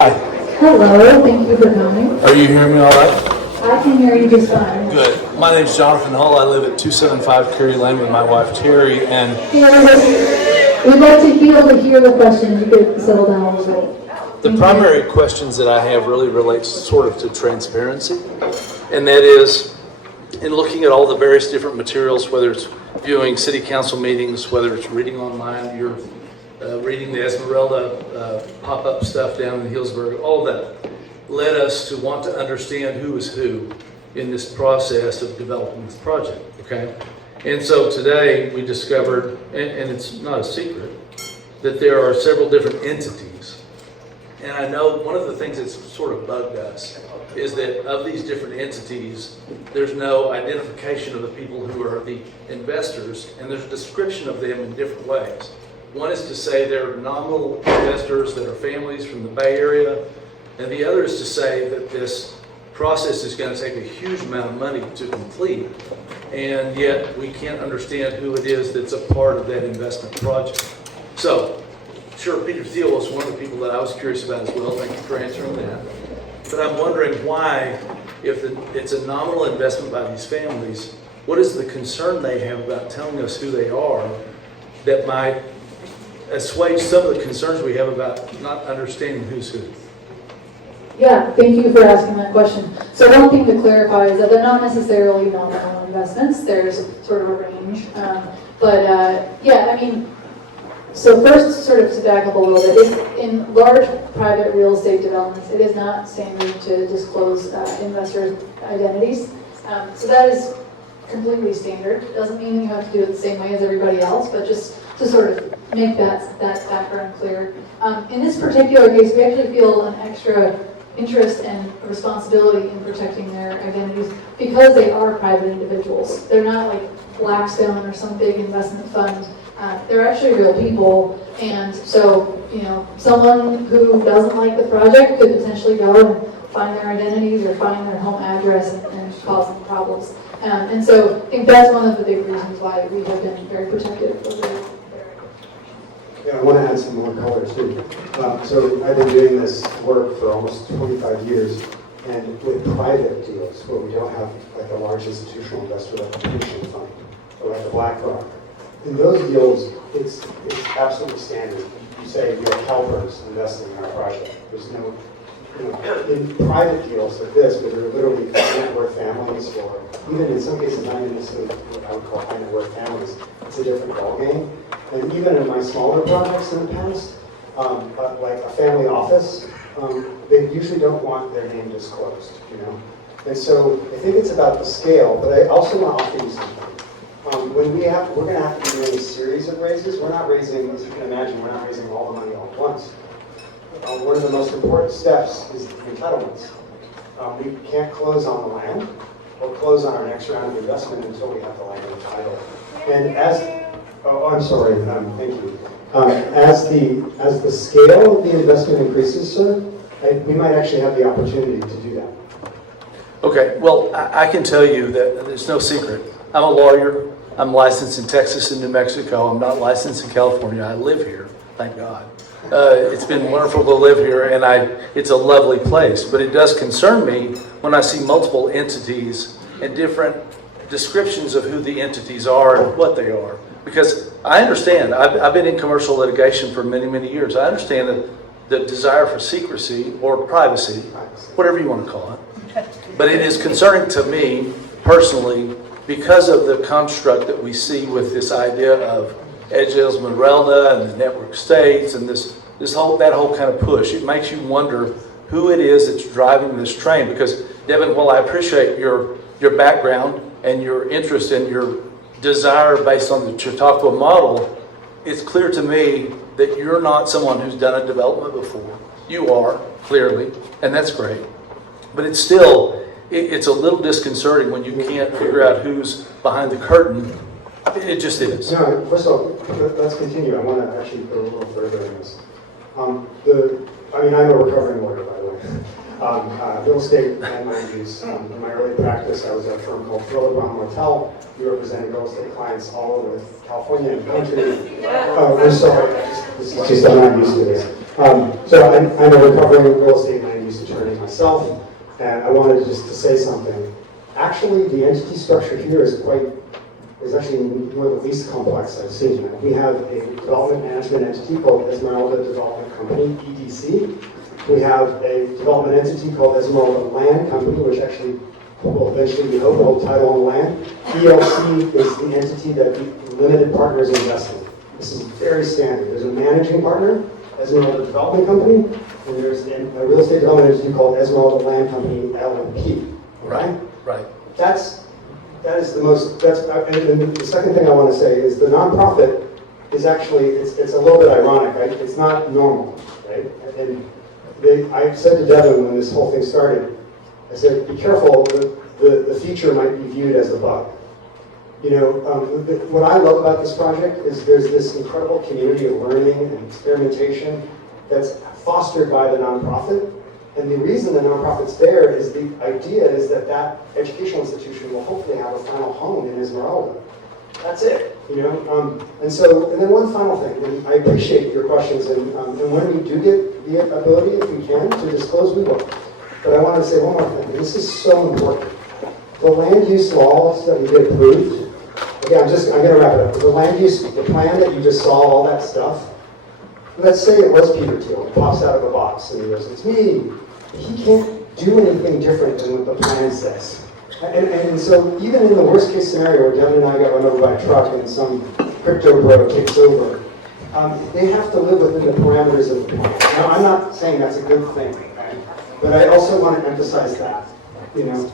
Hi. Hello, thank you for coming. Are you hearing me all right? I can hear you just fine. Good. My name is Jonathan Hull. I live at 275 Curry Lane with my wife Terry, and We'd like to be able to hear the questions. You could settle down a little bit. the primary questions that I have really relates sort of to transparency, and that is in looking at all the various different materials, whether it's viewing city council meetings, whether it's reading online, you're reading the Esmeralda pop-up stuff down in Hillsburg, all that led us to want to understand who is who in this process of developing this project, okay? And so today we discovered, and it's not a secret, that there are several different entities. And I know one of the things that's sort of bugged us is that of these different entities, there's no identification of the people who are the investors, and there's a description of them in different ways. One is to say they're nominal investors that are families from the Bay Area, and the other is to say that this process is going to take a huge amount of money to complete, and yet we can't understand who it is that's a part of that investment project. So, sure, Peter Thiel was one of the people that I was curious about as well. Thank you for answering that. But I'm wondering why, if it's a nominal investment by these families, what is the concern they have about telling us who they are that might assuage some of the concerns we have about not understanding who's who? Yeah, thank you for asking that question. So one thing to clarify is that they're not necessarily nominal investments. There's sort of a range. Yeah, I mean, so first, sort of to back up a little bit, in large private real estate developments, it is not standard to disclose investors' identities. So that is completely standard. Doesn't mean you have to do it the same way as everybody else, but just to sort of make that background clear. In this particular case, we actually feel an extra interest and responsibility in protecting their identities because they are private individuals. They're not like Blackstone or some big investment fund. They're actually real people, and so, you know, someone who doesn't like the project could potentially go and find their identities or find their home address and cause them problems. And so I think that's one of the big reasons why we have been very protective of their information. Yeah, I want to add some more color too. So I've been doing this work for almost 25 years, and with private deals where we don't have like a large institutional investor like a pension fund or like a BlackRock. In those deals, it's absolutely standard. You say you're CalPERS investing in our project. There's no, in private deals like this, where they're literally high net worth families, or even in some cases not even necessarily what I would call high net worth families, it's a different ballgame. And even in my smaller projects in the past, like a family office, they usually don't want their name disclosed, you know? And so I think it's about the scale, but I also want to offer you something. We're going to have to be doing a series of raises. We're not raising, as you can imagine, we're not raising all the money all at once. One of the most important steps is the entitlements. We can't close on the land or close on our next round of investment until we have the land and title. And I'm sorry, thank you. As the scale of the investment increases, sir, we might actually have the opportunity to do that. Okay, well, I can tell you that there's no secret. I'm a lawyer. I'm licensed in Texas and New Mexico. I'm not licensed in California. I live here, thank God. It's been wonderful to live here, and it's a lovely place. But it does concern me when I see multiple entities and different descriptions of who the entities are and what they are. Because I understand, I've been in commercial litigation for many, many years. I understand the desire for secrecy or privacy, whatever you want to call it. But it is concerning to me personally because of the construct that we see with this idea of Esmeralda and the network states and that whole kind of push. It makes you wonder who it is that's driving this train. Because Devin, while I appreciate your background and your interest and your desire based on the Chautauqua model, it's clear to me that you're not someone who's done a development before. You are, clearly, and that's great. But it's still, it's a little disconcerting when you can't figure out who's behind the curtain. It just is. No, first of all, let's continue. I want to actually go a little further in this. I'm a recovering lawyer, by the way. real estate and land use. In my early practice, I was at a firm called Cloverdale Motel. We represented real estate clients all over California and country. We're sorry, this is just, I'm not used to this. So I'm a recovering real estate and land use attorney myself, and I wanted just to say something. Actually, the entity structure here is actually one of the least complex I've seen. We have a development management entity called Esmeralda Development Company, EDC. We have a development entity called Esmeralda Land Company, which actually will eventually, we hope, hold title on the land. ELC is the entity that the limited partners invest in. This is very standard. There's a managing partner, Esmeralda Development Company, and there's a real estate development entity called Esmeralda Land Company, LLP. Right. That is the most, and the second thing I want to say is the nonprofit is actually, it's a little bit ironic, right? It's not normal, right? And I said to Devin when this whole thing started, I said, be careful, the feature might be viewed as a bug. You know, what I love about this project is there's this incredible community of learning and experimentation that's fostered by the nonprofit. And the reason the nonprofit's there is the idea is that educational institution will hopefully have a final home in Esmeralda. That's it, you know? And then one final thing, and I appreciate your questions, and when we do get the ability, if we can, to disclose, we will. But I want to say one more thing. This is so important. The land use laws that we get approved, again, I'm going to wrap it up. The land use, the plan that you just saw, all that stuff, let's say it was Peter Thiel. He pops out of a box and he goes, it's me. He can't do anything different than what the plan says. And so even in the worst case scenario where Devin and I got run over by a truck and some crypto bro takes over, they have to live within the parameters of the plan. Now, I'm not saying that's a good thing, right? But I also want to emphasize that, you know.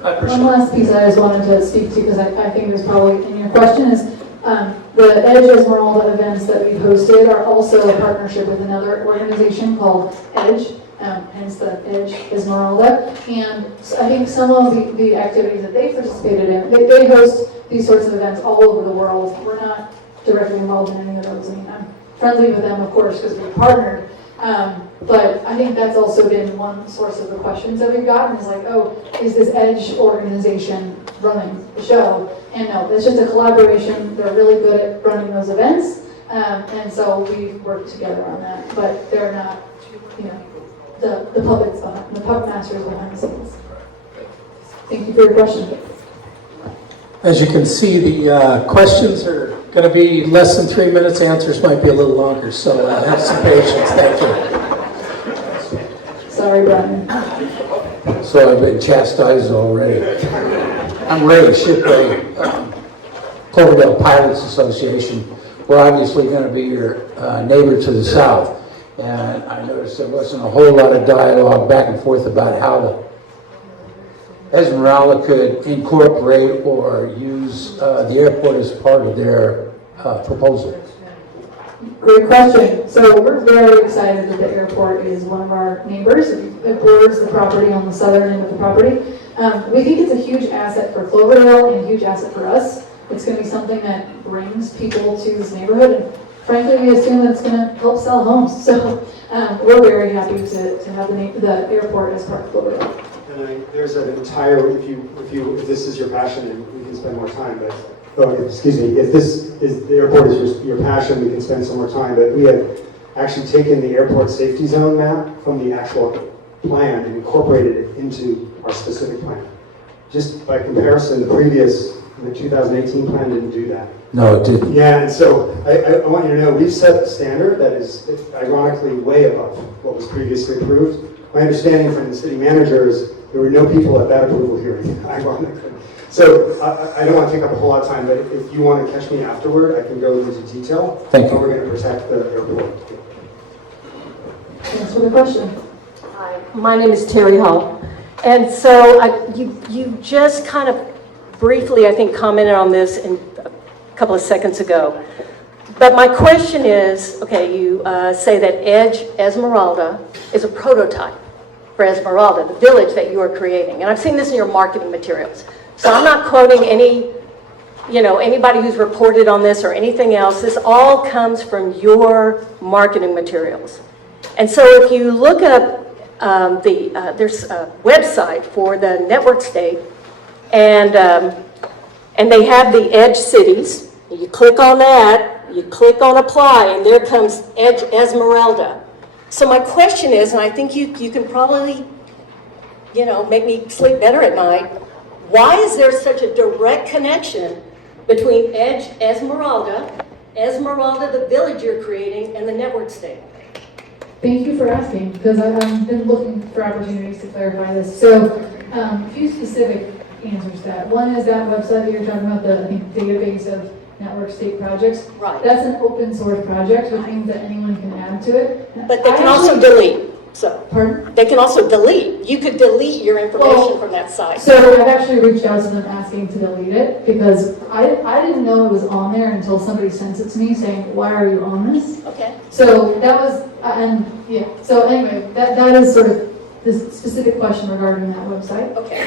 One last piece I just wanted to speak to, because I think it was probably in your question, is the Edge Esmeralda events that we've hosted are also a partnership with another organization called Edge, hence the Edge Esmeralda. And I think some of the activities that they participated in, they host these sorts of events all over the world. We're not directly involved in any of those. I mean, I'm friendly with them, of course, because we're partnered. But I think that's also been one source of the questions that we've gotten is like, oh, is this Edge organization running the show? And no, it's just a collaboration. They're really good at running those events. And so we've worked together on that. But they're not, you know, the puppets behind, the puppet masters behind the scenes. Thank you for your question. As you can see, the questions are going to be less than 3 minutes. Answers might be a little longer, so have some patience. Thank you. Sorry, Brian. So I've been chastised already. I'm Ray Shipley, Cloverdale Pilots Association. We're obviously going to be your neighbor to the south. And I noticed there wasn't a whole lot of dialogue back and forth about how the Esmeralda could incorporate or use the airport as part of their proposal. Great question. So we're very excited that the airport is one of our neighbors. It borders the property on the southern end of the property. We think it's a huge asset for Cloverdale and a huge asset for us. It's going to be something that brings people to this neighborhood. And frankly, we assume that it's going to help sell homes. So we're very happy to have the airport as part of Cloverdale. And there's an entire, if this is your passion, and we can spend more time, but, excuse me, if this is, the airport is your passion, we can spend some more time, but we have actually taken the airport safety zone map from the actual plan and incorporated it into our specific plan. Just by comparison, the 2018 plan didn't do that. No, it didn't. Yeah, and so I want you to know, we've set a standard that is ironically way above what was previously approved. My understanding from the city manager is there were no people at that approval hearing, ironically. So I don't want to take up a whole lot of time, but if you want to catch me afterward, I can go into detail. Thank you. How we're going to protect the airport. Thanks for the question. Hi, my name is Terry Hall. And so you just kind of briefly, I think, commented on this a couple of seconds ago. But my question is, okay, you say that Edge Esmeralda is a prototype for Esmeralda, the village that you are creating. And I've seen this in your marketing materials. So I'm not quoting anybody who's reported on this or anything else. This all comes from your marketing materials. And so if you look up there's a website for the network state, and they have the edge cities. You click on that, you click on apply, and there comes Edge Esmeralda. So my question is, and I think you can probably, make me sleep better at night, why is there such a direct connection between Edge Esmeralda, the village you're creating, and the network state? Thank you for asking, because I've been looking for opportunities to clarify this. So, a few specific answers to that. One is that website that you're talking about, the database of network state projects. Right. That's an open source project, which means that anyone can add to it. But they can also delete. So Pardon? they can also delete. You could delete your information from that site. So I've actually reached out to them asking to delete it because I didn't know it was on there until somebody sent it to me saying, "Why are you on this?" Okay. So that was, so anyway, that is sort of this specific question regarding that website. Okay.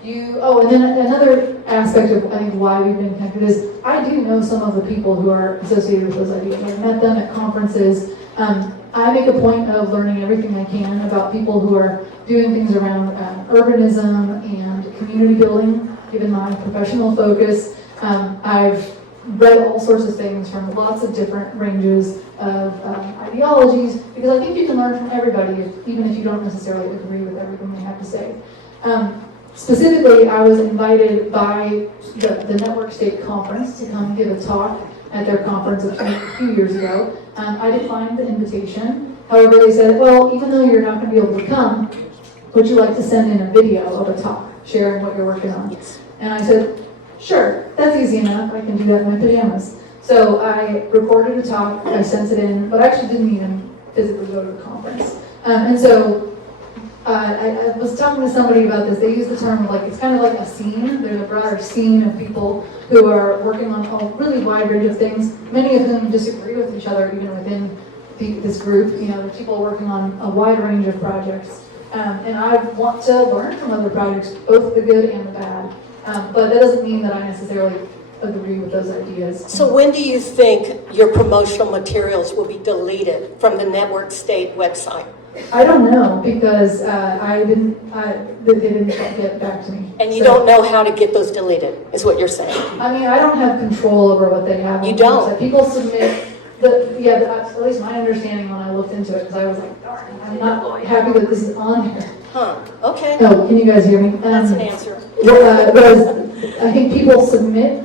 And then another aspect of, I think, why we've been connected is I do know some of the people who are associated with those ideas. I've met them at conferences. I make a point of learning everything I can about people who are doing things around urbanism and community building, given my professional focus. I've read all sorts of things from lots of different ranges of ideologies, because I think you can learn from everybody, even if you don't necessarily agree with everything they have to say. Specifically, I was invited by the Network State Conference to come give a talk at their conference a few years ago. I declined the invitation. However, they said, well, even though you're not going to be able to come, would you like to send in a video of a talk, sharing what you're working on? Yes. And I said, sure, that's easy enough. I can do that in my pajamas. So I recorded a talk, I sent it in, but I actually didn't even physically go to the conference. And so I was talking to somebody about this. They use the term it's kind of like a scene. There's a broader scene of people who are working on a really wide range of things, many of whom disagree with each other, even within this group. There's people working on a wide range of projects. And I want to learn from other projects, both the good and the bad. But that doesn't mean that I necessarily agree with those ideas. So when do you think your promotional materials will be deleted from the Network State website? I don't know, because they didn't get back to me. And you don't know how to get those deleted, is what you're saying? I mean, I don't have control over what they have. You on the don't? website. People submit, at least my understanding when I looked into it, because I was like, darn, I'm not happy that this is on here. Huh, okay. Oh, can you guys hear me? That's an answer. I think people submit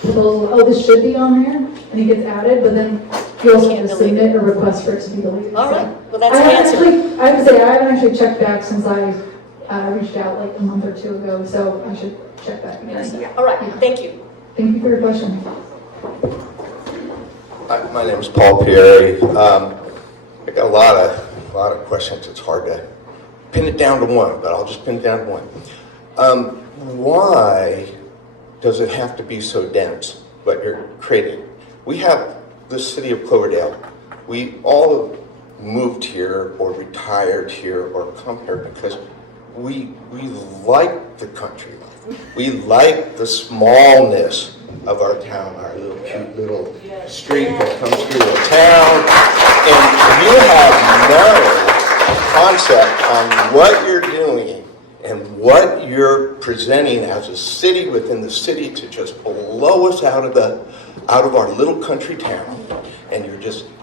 proposal, this should be on there, and it gets added, but then you also have to submit a request for it to be deleted. All right, well, that's I an answer. I have to say, I haven't actually checked back since I reached out a month or two ago, so I should check back again. All right, thank you. Thank you for your question. Hi, my name is Paul Pierre. I got a lot of questions. It's hard to pin it down to one, but I'll just pin it down to one. Why does it have to be so dense, what you're creating? We have the city of Cloverdale. We all moved here or retired here or come here because we like the country life. We like the smallness of our town, our little cute little street that comes through the town. And you have no concept on what you're doing and what you're presenting as a city within the city to just blow us out of our little country town.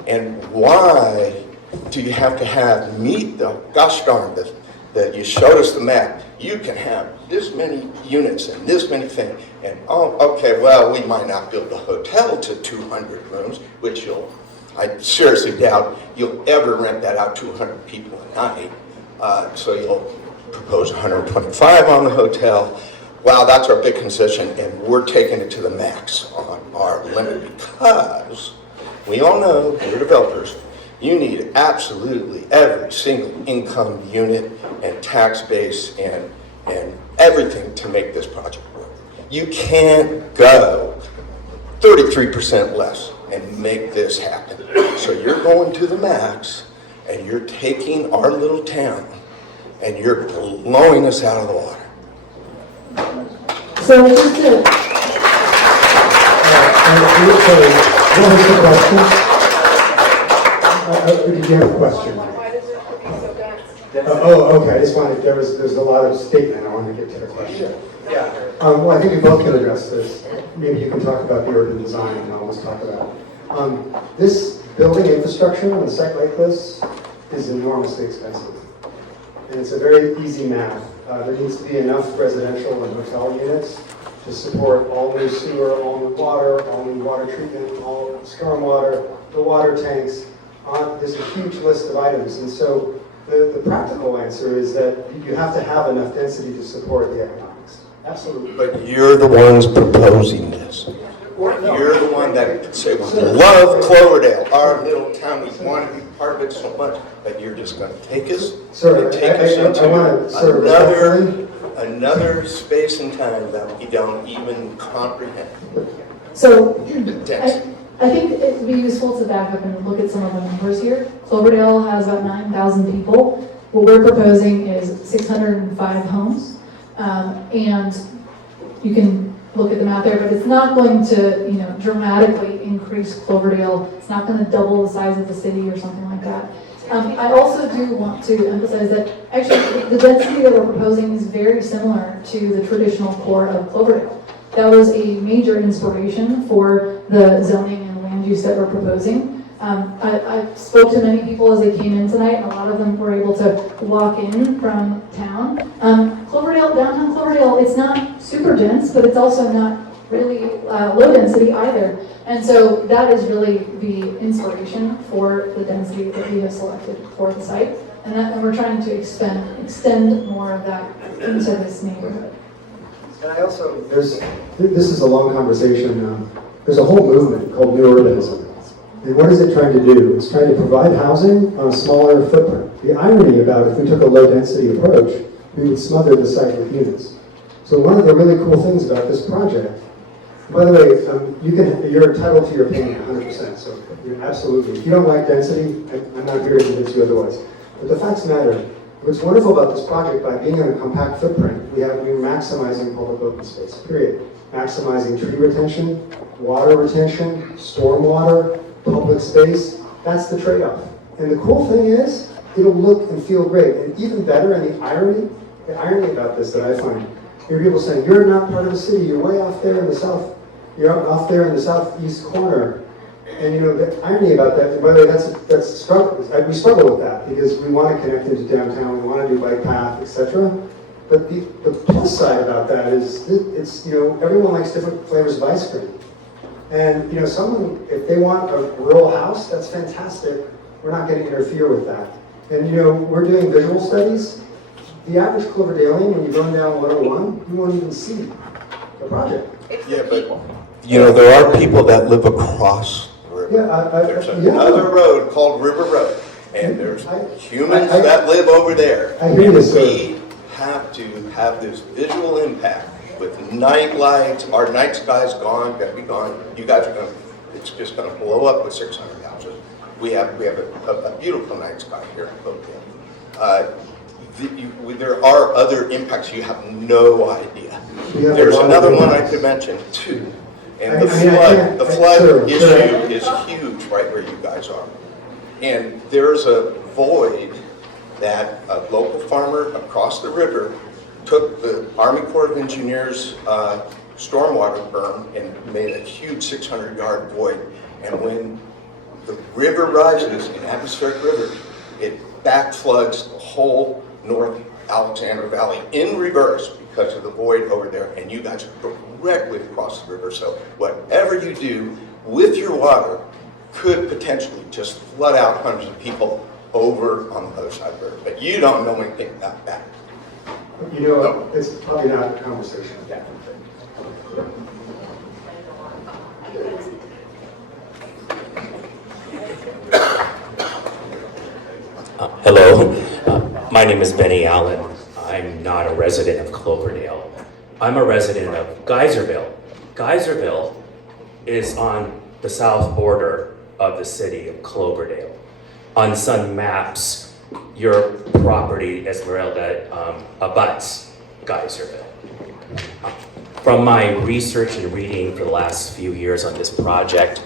And why do you have to meet the gosh darn that you showed us the map? You can have this many units and this many things, and okay, well, we might not build a hotel to 200 rooms, which I seriously doubt you'll ever rent that out to 100 people a night. So you'll propose 125 on the hotel. Wow, that's our big concession, and we're taking it to the max on our limit because we all know, we're developers, you need absolutely every single income unit and tax base and everything to make this project work. You can't go 33% less and make this happen. So you're going to the max and you're taking our little town and you're blowing us out of the water. So just to, What was the question? Did you have a question? Okay, I just wanted, there's a lot of statement, I wanted to get to the question. Yeah. Well, I think we both can address this. Maybe you can talk about the urban design and I'll always talk about it. This building infrastructure on a site like this is enormously expensive. And it's a very easy math. There needs to be enough residential and hotel units to support all new sewer, all new water treatment, all stormwater, the water tanks. There's a huge list of items. And so the practical answer is that you have to have enough density to support the economics. Absolutely. But you're the ones proposing this. You're the one that could say, we love Cloverdale, our little town, we want to be part of it so much, but you're just going to take us Sir, and take us into sir, another space and time that we don't even comprehend. So, Dense. I think it would be useful to back up and look at some of the numbers here. Cloverdale has about 9,000 people. What we're proposing is 605 homes. And you can look at the map there, but it's not going to, dramatically increase Cloverdale. It's not going to double the size of the city or something like that. I also do want to emphasize that actually the density that we're proposing is very similar to the traditional core of Cloverdale. That was a major inspiration for the zoning and land use that we're proposing. I spoke to many people as they came in tonight, and a lot of them were able to walk in from town. Downtown Cloverdale, it's not super dense, but it's also not really low density either. And so that is really the inspiration for the density that we have selected for the site. And we're trying to extend more of that into this neighborhood. And I also, this is a long conversation. There's a whole movement called New Urbanism. And what is it trying to do? It's trying to provide housing on a smaller footprint. The irony about if we took a low density approach, we would smother the site with units. So one of the really cool things about this project, by the way, you're entitled to your opinion 100%, so you're absolutely. If you don't like density, I'm not here to convince you otherwise. But the facts matter. What's wonderful about this project, by being on a compact footprint, we're maximizing public open space, period. Maximizing tree retention, water retention, stormwater, public space. That's the trade-off. And the cool thing is, it'll look and feel great. And even better, and the irony about this that I find, hear people saying, you're not part of the city, you're way off there in the south, you're off there in the southeast corner. And the irony about that, by the way, that's a struggle. We struggle with that because we want to connect into downtown, we want to do bike path, etc. But the plus side about that is it's everyone likes different flavors of ice cream. And someone, if they want a rural house, that's fantastic. We're not going to interfere with that. And we're doing visual studies. The average Cloverdalian, when you're going down 101, you won't even see the project. Yeah, but there are people that live across the river. There's another road called River Road, and there's humans that live over there. I hear this, sir. We have to have this visual impact with night lights. Our night sky's gone, gonna be gone. You guys are gonna, it's just gonna blow up with 600 houses. We have a beautiful night sky here in Cloverdale. There are other impacts you have no idea. There's another one I could mention too. And the flood issue is huge right where you guys are. And there's a void that a local farmer across the river took the Army Corps of Engineers stormwater berm and made a huge 600-yard void. And when the river rises, an atmospheric river, it back floods the whole North Alexander Valley in reverse because of the void over there. And you guys are directly across the river. So whatever you do with your water could potentially just flood out hundreds of people over on the other side of the river. But you don't know anything about that. It's probably not a conversation. Yeah. Hello, my name is Benny Allen. I'm not a resident of Cloverdale. I'm a resident of Geyserville. Geyserville is on the south border of the city of Cloverdale. On some maps, your property, Esmeralda, abuts Geyserville. From my research and reading for the last few years on this project,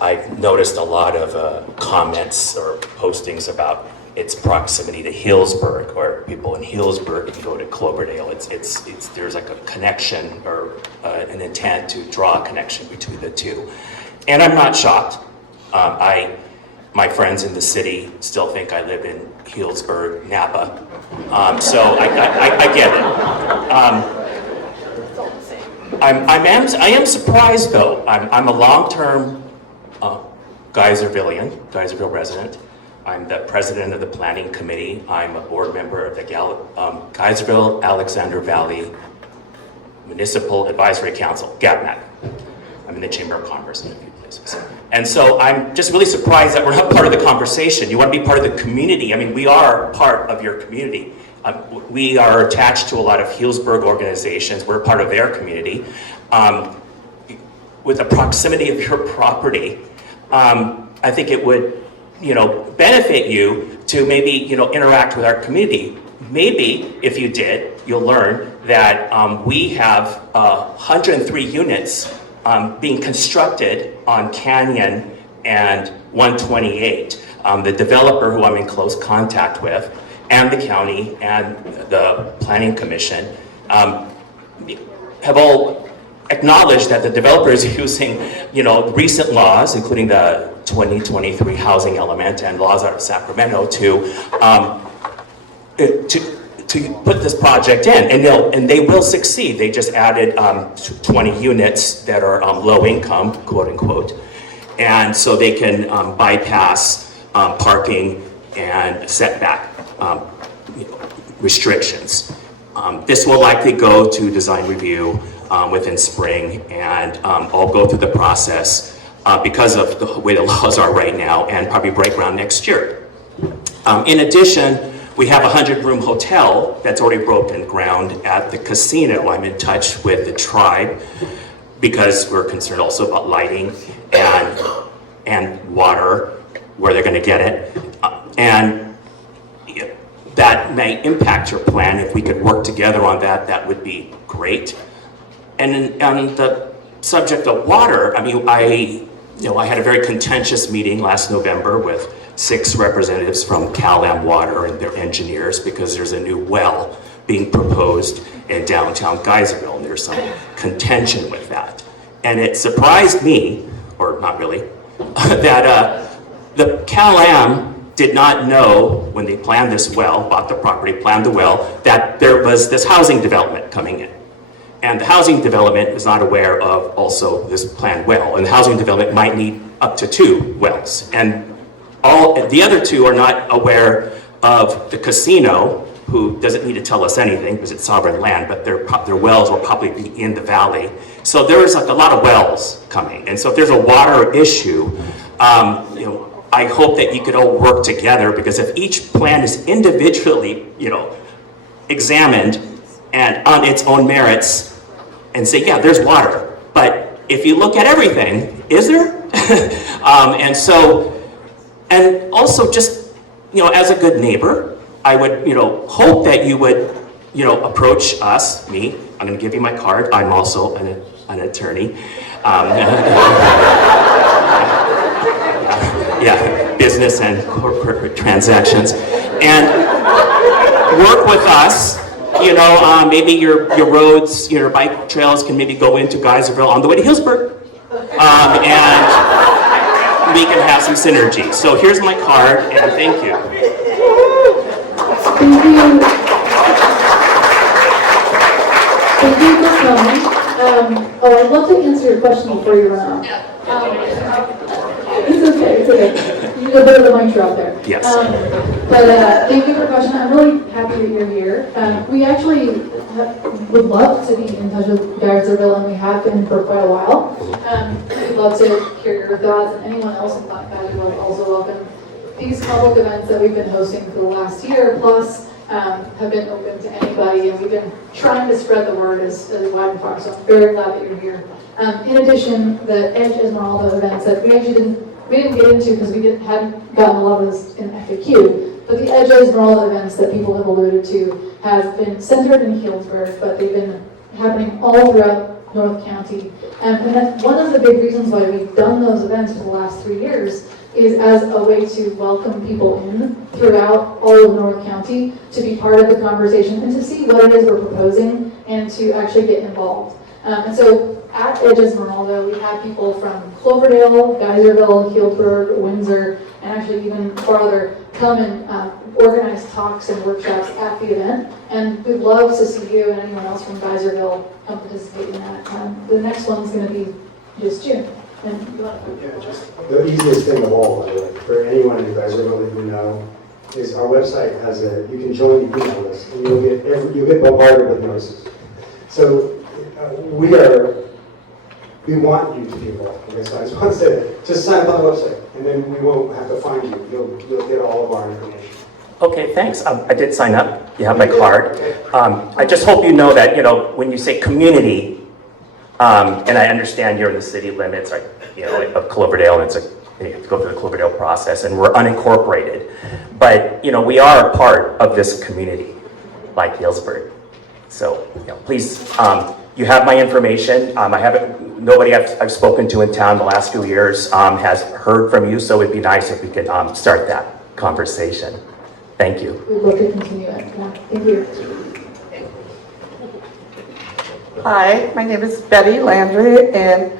I've noticed a lot of comments or postings about its proximity to Healdsburg, or people in Healdsburg can go to Cloverdale. There's like a connection or an intent to draw a connection between the two. And I'm not shocked. My friends in the city still think I live in Healdsburg, Napa. So I get it. I am surprised though. I'm a long-term Geyserville resident. I'm the president of the planning committee. I'm a board member of the Geyserville Alexander Valley Municipal Advisory Council, GAPMAC. I'm in the Chamber of Commerce in a few places. And so I'm just really surprised that we're not part of the conversation. You want to be part of the community. I mean, we are part of your community. We are attached to a lot of Healdsburg organizations. We're part of their community. With the proximity of your property, I think it would, benefit you to maybe, interact with our community. Maybe if you did, you'll learn that we have 103 units being constructed on Canyon and 128. The developer who I'm in close contact with, and the county and the planning commission have all acknowledged that the developer is using, recent laws, including the 2023 housing element and laws out of Sacramento to put this project in, and they will succeed. They just added 20 units that are low income, quote unquote, and so they can bypass parking and setback restrictions. This will likely go to design review within spring, and I'll go through the process because of the way the laws are right now, and probably break ground next year. In addition, we have a 100-room hotel that's already broken ground at the casino. I'm in touch with the tribe because we're concerned also about lighting and water, where they're going to get it. And that may impact your plan. If we could work together on that, that would be great. And on the subject of water, I mean, I had a very contentious meeting last November with 6 representatives from Cal-Am Water and their engineers, because there's a new well being proposed in downtown Geyserville, and there's some contention with that. And it surprised me, or not really, that the Cal-Am did not know when they planned this well, bought the property, planned the well, that there was this housing development coming in. And the housing development is not aware of also this planned well. And the housing development might need up to 2 wells. And the other 2 are not aware of the casino, who doesn't need to tell us anything because it's sovereign land, but their wells will probably be in the valley. So there's like a lot of wells coming. And so if there's a water issue, I hope that you could all work together, because if each plan is individually, examined and on its own merits, and say, yeah, there's water. But if you look at everything, is there? And also just, as a good neighbor, I would, hope that you would, approach us, me. I'm going to give you my card. I'm also an attorney. Business and corporate transactions, and work with us. Maybe your roads, your bike trails can maybe go into Geyserville on the way to Healdsburg, and we can have some synergy. So here's my card, and thank you. Thank you. Thank you for coming. I'd love to answer your question before you run out. It's okay. You need a bit of the mic drop there. Yes. But thank you for the question. I'm really happy that you're here. We actually would love to be in touch with Geyserville, and we have been for quite a while. We'd love to hear your thoughts, and anyone else in Geyserville is also welcome. These public events that we've been hosting for the last year plus have been open to anybody, and we've been trying to spread the word as wide and far, so I'm very glad that you're here. In addition, the Edge Esmeralda events that we didn't get into because we hadn't gotten a lot of this in FAQ, but the Edge Esmeralda events that people have alluded to have been centered in Healdsburg, but they've been happening all throughout North County. And that's one of the big reasons why we've done those events for the last 3 years, is as a way to welcome people in throughout all of North County to be part of the conversation and to see what it is we're proposing and to actually get involved. And so at Esmeralda, we had people from Cloverdale, Geyserville, Healdsburg, Windsor, and actually even farther come and organize talks and workshops at the event. And we'd love to see you and anyone else from Geyserville come participate in that. The next one's going to be just June. And you want to... Yeah, just the easiest thing of all, by the way, for anyone in Geyserville that you know, is our website has you can join the email list, and you'll get bombarded with notices. So we want you to be involved. Okay, so I just want to say that. Just sign up on the website, and then we won't have to find you. You'll get all of our information. Okay, thanks. I did sign up. You have my card. I just hope you know that, when you say community, and I understand you're in the city limits, of Cloverdale, and you have to go through the Cloverdale process, and we're unincorporated. But, we are a part of this community, like Healdsburg. So, please, you have my information. Nobody I've spoken to in town the last few years has heard from you, so it'd be nice if we could start that conversation. Thank you. We'd love to continue it. Yeah, thank you. Hi, my name is Betty Landry, and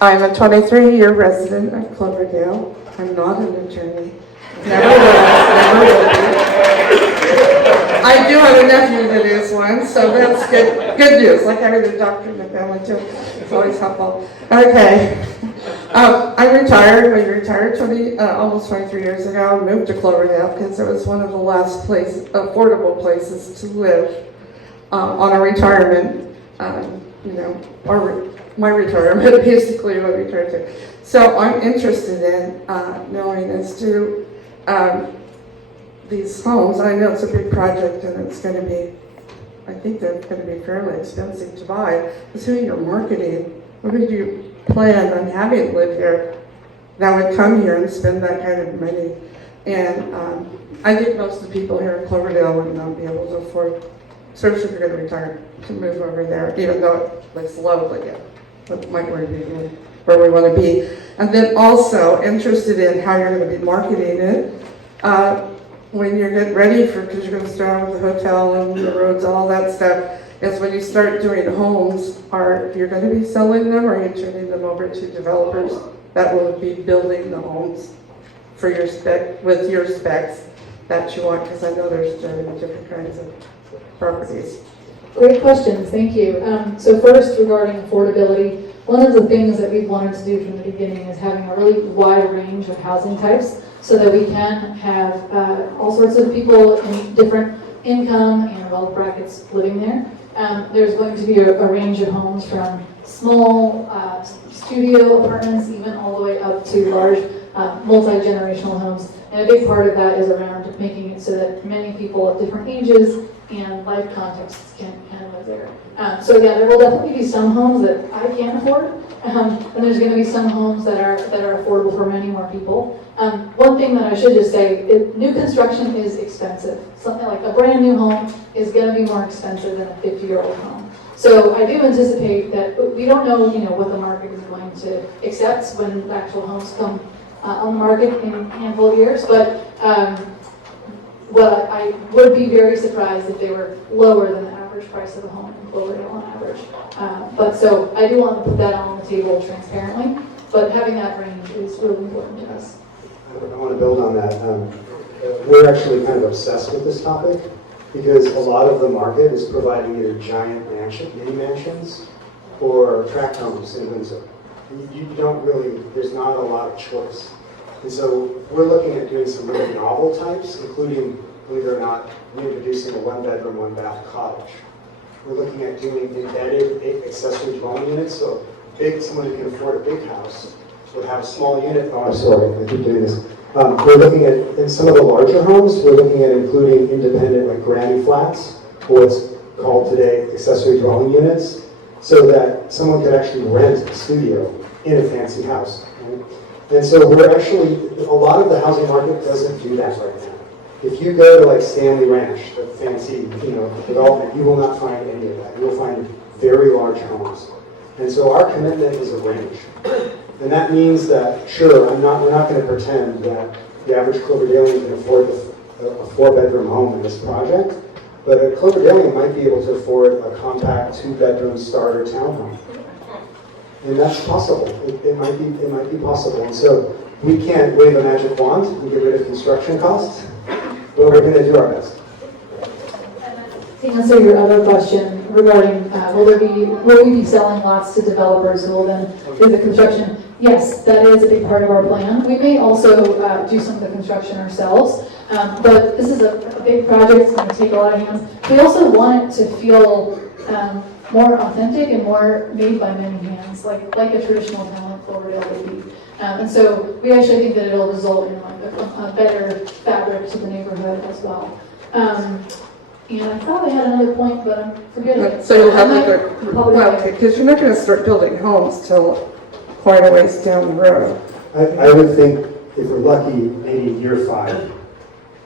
I'm a 23-year resident of Cloverdale. I'm not an attorney. Never will be. I do have a nephew that is one, so that's good news. Like having a doctor in the family too. It's always helpful. Okay. I retired. We retired almost 23 years ago. Moved to Cloverdale because it was one of the last affordable places to live on a retirement. My retirement, basically what I retired to. So I'm interested in knowing as to these homes. I know it's a big project and it's going to be, I think they're going to be fairly expensive to buy. But who you're marketing, or who do you plan on having live here that would come here and spend that kind of money? And I think most of the people here in Cloverdale would not be able to afford, especially if you're going to retire, to move over there, even though it looks lovely. It might be where we want to be. And then also interested in how you're going to be marketing it. When you're getting ready because you're going to start with the hotel and the roads, all that stuff, is when you start doing homes, you're going to be selling them, or are you turning them over to developers that will be building the homes for your with your specs that you want? Because I know there's different kinds of properties. Great questions, thank you. So first, regarding affordability, one of the things that we've wanted to do from the beginning is having a really wide range of housing types so that we can have all sorts of people in different income and wealth brackets living there. There's going to be a range of homes from small studio apartments even all the way up to large multi-generational homes. And a big part of that is around making it so that many people of different ages and life contexts can live there. So yeah, there will definitely be some homes that I can't afford, and there's going to be some homes that are affordable for many more people. One thing that I should just say, new construction is expensive. Something like a brand new home is going to be more expensive than a 50-year-old home. So I do anticipate that we don't know, what the market is going to accept when the actual homes come on the market in a handful of years, but well, I would be very surprised if they were lower than the average price of a home in Cloverdale on average. But so I do want to put that on the table transparently, but having that range is really important to us. I want to build on that. We're actually kind of obsessed with this topic because a lot of the market is providing either giant mini mansions or tract homes in Windsor. You don't really, there's not a lot of choice. And so we're looking at doing some really novel types, including, believe it or not, reintroducing a one-bedroom, one-bath cottage. We're looking at doing embedded accessory dwelling units, so someone who can afford a big house would have a small unit. Oh, I'm sorry, I keep doing this. We're looking at, in some of the larger homes, we're looking at including independent, like granny flats, or what's called today accessory dwelling units, so that someone could actually rent a studio in a fancy house. Right? And so we're actually, a lot of the housing market doesn't do that right now. If you go to like Stanley Ranch, the fancy, development, you will not find any of that. You will find very large homes. And so our commitment is a range. And that means that, sure, we're not going to pretend that the average Cloverdalian can afford a 4-bedroom home in this project, but a Cloverdalian might be able to afford a compact 2-bedroom starter townhome. And that's possible. It might be possible. And so we can't wave a magic wand and get rid of construction costs, but we're going to do our best. To answer your other question regarding will we be selling lots to developers who will then do the construction? Yes, that is a big part of our plan. We may also do some of the construction ourselves, but this is a big project. It's going to take a lot of hands. We also want it to feel more authentic and more made by many hands, like a traditional town like Cloverdale would be. And so we actually think that it'll result in a better fabric to the neighborhood as well. And I thought I had another point, but I'm forgetting it. So you'll have because you're not going to start building homes till quite a ways down the road. I would think if we're lucky, maybe year 5.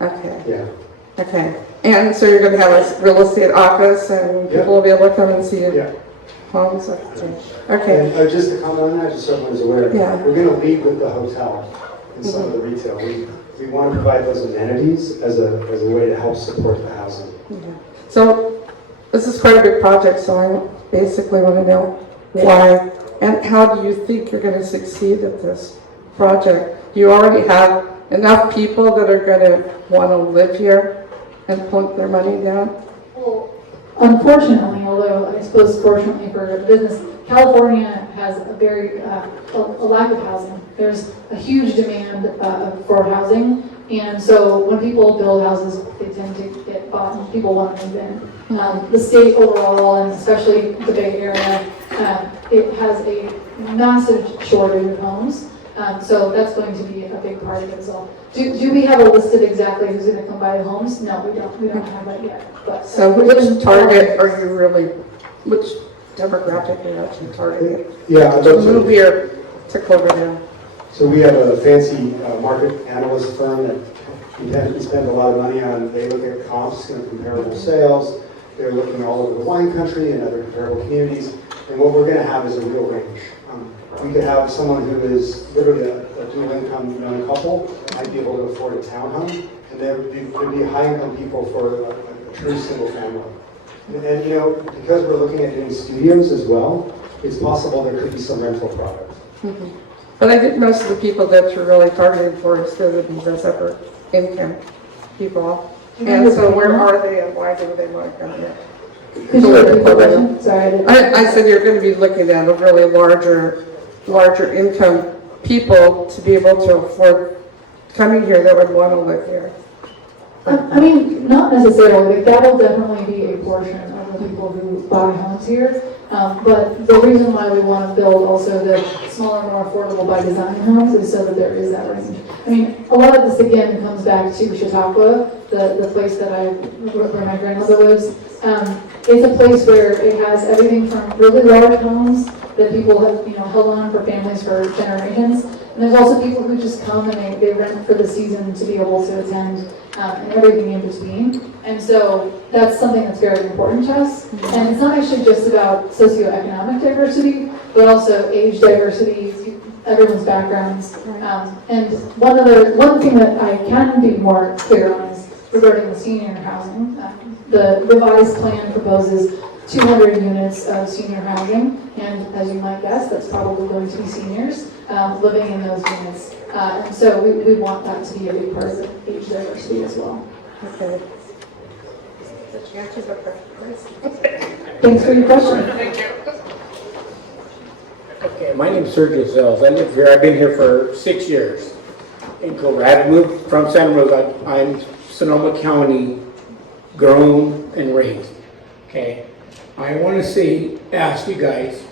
Okay. Yeah. Okay. And so you're going to have a real estate office and people will be able to come and see Yeah. homes? Okay. And just to comment on that, just so everyone's aware, Yeah. we're going to lead with the hotel and some of the retail. We want to provide those amenities as a way to help support the housing. Yeah. So this is quite a big project, so I basically want to know why and how do you think you're going to succeed at this project? Do you already have enough people that are going to want to live here and plunk their money down? Well, unfortunately, although I suppose fortunately for business, California has a very a lack of housing. There's a huge demand for housing, and so when people build houses, they tend to get bought and people want to move in. The state overall, and especially the Bay Area, it has a massive shortage of homes. So that's going to be a big part of it as well. Do we have a list of exactly who's going to come buy the homes? No, we don't. We don't have that yet. But So which target are you really, which demographic are you actually targeting? Yeah, I'd To love move to. here to Cloverdale. So we have a fancy market analyst firm that we spend a lot of money on. They look at comps and comparable sales. They're looking all over the wine country and other comparable communities. And what we're going to have is a real range. We could have someone who is literally a dual income young couple that might be able to afford a townhome, and there would be high income people for a true single family. And you know, because we're looking at doing studios as well, it's possible there could be some rental product. Mm-hmm. But I think most of the people that you're really targeting for is going to be those upper income people. And so where are they and why do they want to come here? Could you repeat the question? Sorry, I didn't. I said you're going to be looking at a really larger income people to be able to afford coming here that would want to live here. I mean, not necessarily. Like, that will definitely be a portion of the people who buy homes here. But the reason why we want to build also the smaller, more affordable by design homes is so that there is that range. I mean, a lot of this again comes back to Chautauqua, the place that where my grandmother lives. It's a place where it has everything from really large homes that people have, held on for families for generations. And there's also people who just come and they rent for the season to be able to attend and everything in between. And so that's something that's very important to us. And it's not actually just about socioeconomic diversity, but also age diversity, everyone's backgrounds. And one thing that I can be more clear on is regarding the senior housing. The revised plan proposes 200 units of senior housing, and as you might guess, that's probably going to be seniors living in those units. And so we want that to be a big part of the age diversity as well. Okay. Did you answer the question? Thanks for your question. Okay, my name's Sergio Zels. I live here. I've been here for 6 years in Cloverdale. I moved from Santa Rosa. I'm Sonoma County grown and raised. Okay, I want to ask you guys,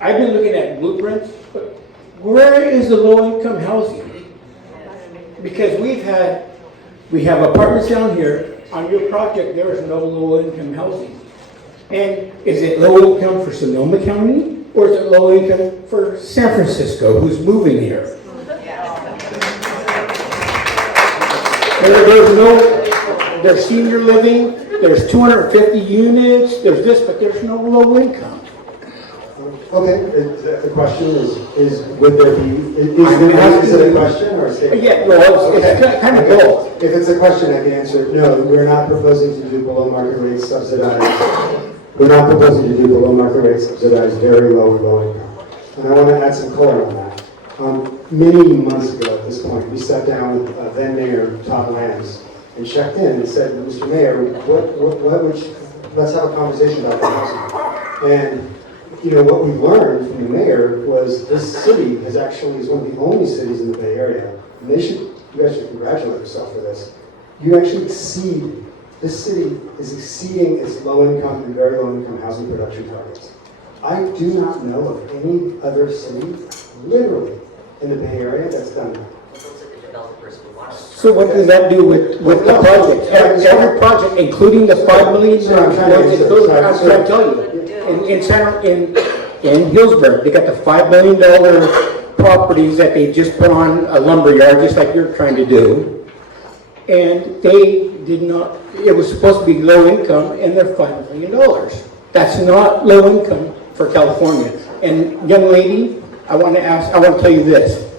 I've been looking at blueprints, but where is the low-income housing? Because we have apartments down here. On your project, there is no low-income housing. And is it low-income for Sonoma County, or is it low-income for San Francisco, who's moving here? There's senior living, there's 250 units, there's this, but there's no low income. Okay, the question is would there be, is it a question or a statement? Yeah, no, it's kind of both. If it's a question, I can answer, no, we're not proposing to do below market rate subsidized. We're not proposing to do below market rate subsidized very low and low income. And I want to add some color on that. Many months ago at this point, we sat down with then Mayor Todd Lambs and checked in and said, Mr. Mayor, what would you, let's have a conversation about the housing. And you know, what we learned from the mayor was this city is one of the only cities in the Bay Area, and you guys should congratulate yourself for this. You actually this city is exceeding its low-income and very low-income housing production targets. I do not know of any other city, literally, in the Bay Area that's done that. So what does that do with the project? Every project, including the $5 million, I'm trying to tell you. In Hillsburg, they got the $5 million properties that they just put on a lumber yard, just like you're trying to do. And they did not, it was supposed to be low income, and they're $5 million. That's not low income for California. And young lady, I want to tell you this.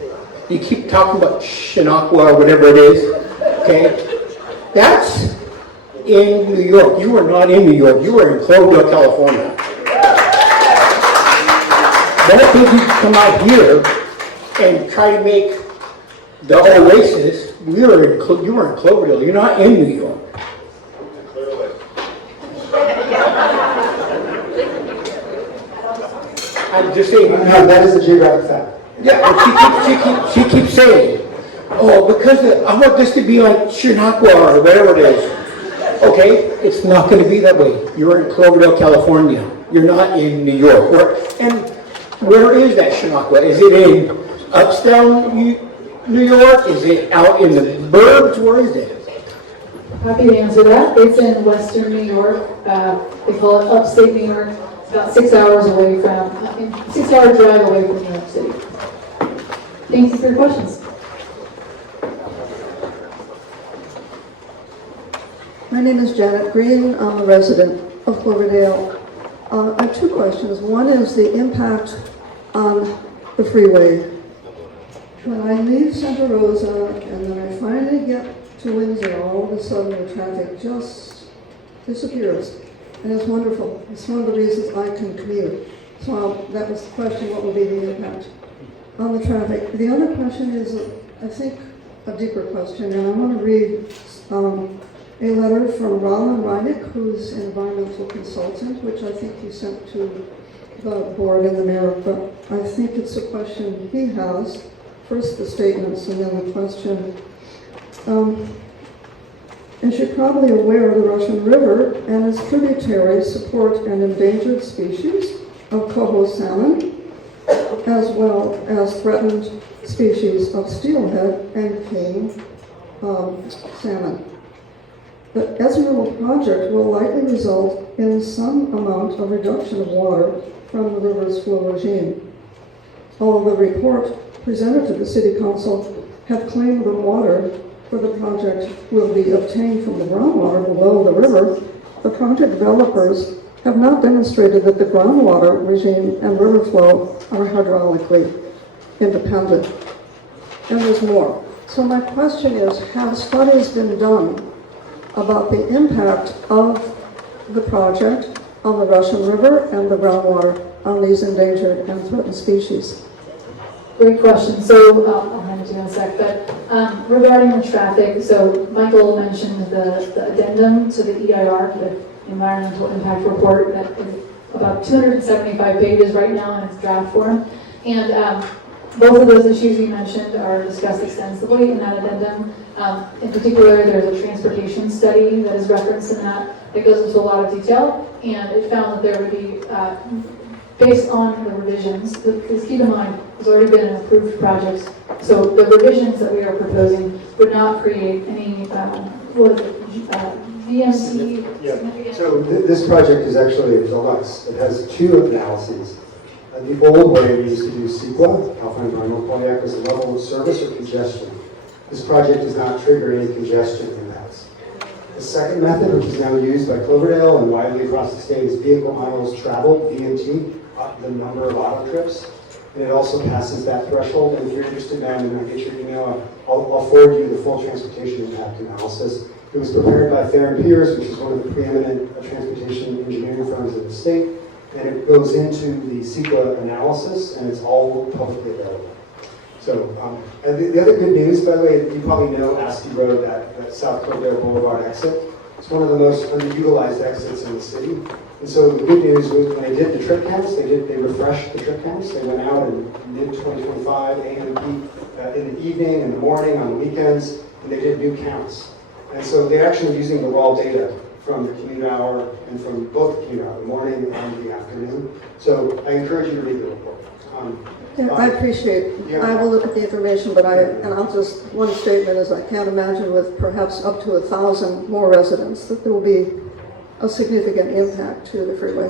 You keep talking about Shinakwa or whatever it is, okay? That's in New York. You are not in New York. You are in Cloverdale, California. Don't think you can come out here and try to make the oasis. You are in Cloverdale. You're not in New York. I'm just saying. No, that is a geographic fact. Yeah, she keeps saying, oh, because I want this to be like Shinakwa or whatever it is. Okay, it's not going to be that way. You're in Cloverdale, California. You're not in New York. And where is that Shinakwa? Is it in upstate New York? Is it out in the burbs? Where is it? Happy to answer that. It's in western New York. They call it upstate New York. It's about 6 hours away from, 6-hour drive away from New York City. Thank you for your questions. My name is Janet Green. I'm a resident of Cloverdale. I have two questions. One is the impact on the freeway. When I leave Santa Rosa and then I finally get to Windsor, all of a sudden the traffic just disappears. And it's wonderful. It's one of the reasons I can commute. So that was the question, what will be the impact on the traffic? The other question is, I think, a deeper question, and I want to read a letter from Roland Reineck, who's an environmental consultant, which I think he sent to the board and the mayor, but I think it's a question he has. First the statements and then the question. As you're probably aware, the Russian River and its tributaries support an endangered species of coho salmon, as well as threatened species of steelhead and king salmon. The Esmeralda project will likely result in some amount of reduction of water from the river's flow regime. Although the report presented to the City Council have claimed the water for the project will be obtained from the groundwater below the river, the project developers have not demonstrated that the groundwater regime and river flow are hydraulically independent. And there's more. So my question is, have studies been done about the impact of the project on the Russian River and the groundwater on these endangered and threatened species? Great question. So I'll hand it to you in a sec. But regarding the traffic, so Michael mentioned the addendum to the EIR, the Environmental Impact Report, that is about 275 pages right now in its draft form. And both of those issues you mentioned are discussed extensively in that addendum. In particular, there's a transportation study that is referenced in that goes into a lot of detail, and it found that there would be, based on the revisions, because keep in mind, there's already been an approved project, so the revisions that we are proposing would not create any, VMC? Yeah. So this project is actually deluxe. It has two analyses. The old way we used to do CEQA, Alpha Environmental Quality Act, was the level of service or congestion. This project does not trigger any congestion impacts. The second method, which is now used by Cloverdale and widely across the state, is vehicle miles traveled, VMT, the number of auto trips, and it also passes that threshold. And if you're interested, ma'am, and I get your email, I'll forward you the full transportation impact analysis. It was prepared by Thayer & Peers, which is one of the preeminent transportation engineering firms in the state, and it goes into the CEQA analysis, and it's all publicly available. So, and the other good news, by the way, you probably know Asty Road, that South Cloverdale Boulevard exit. It's one of the most underutilized exits in the city. And so the good news was when they did the trip counts, they refreshed the trip counts. They went out in mid-2025, AM and P, in the evening, in the morning, on the weekends, and they did new counts. And so they're actually using the raw data from the commute hour and from both the commute hour, the morning and the afternoon. So I encourage you to read the report. Yeah, I appreciate, I will look at the information, but I'll just, one statement is I can't imagine with perhaps up to 1,000 more residents that there will be a significant impact to the freeway.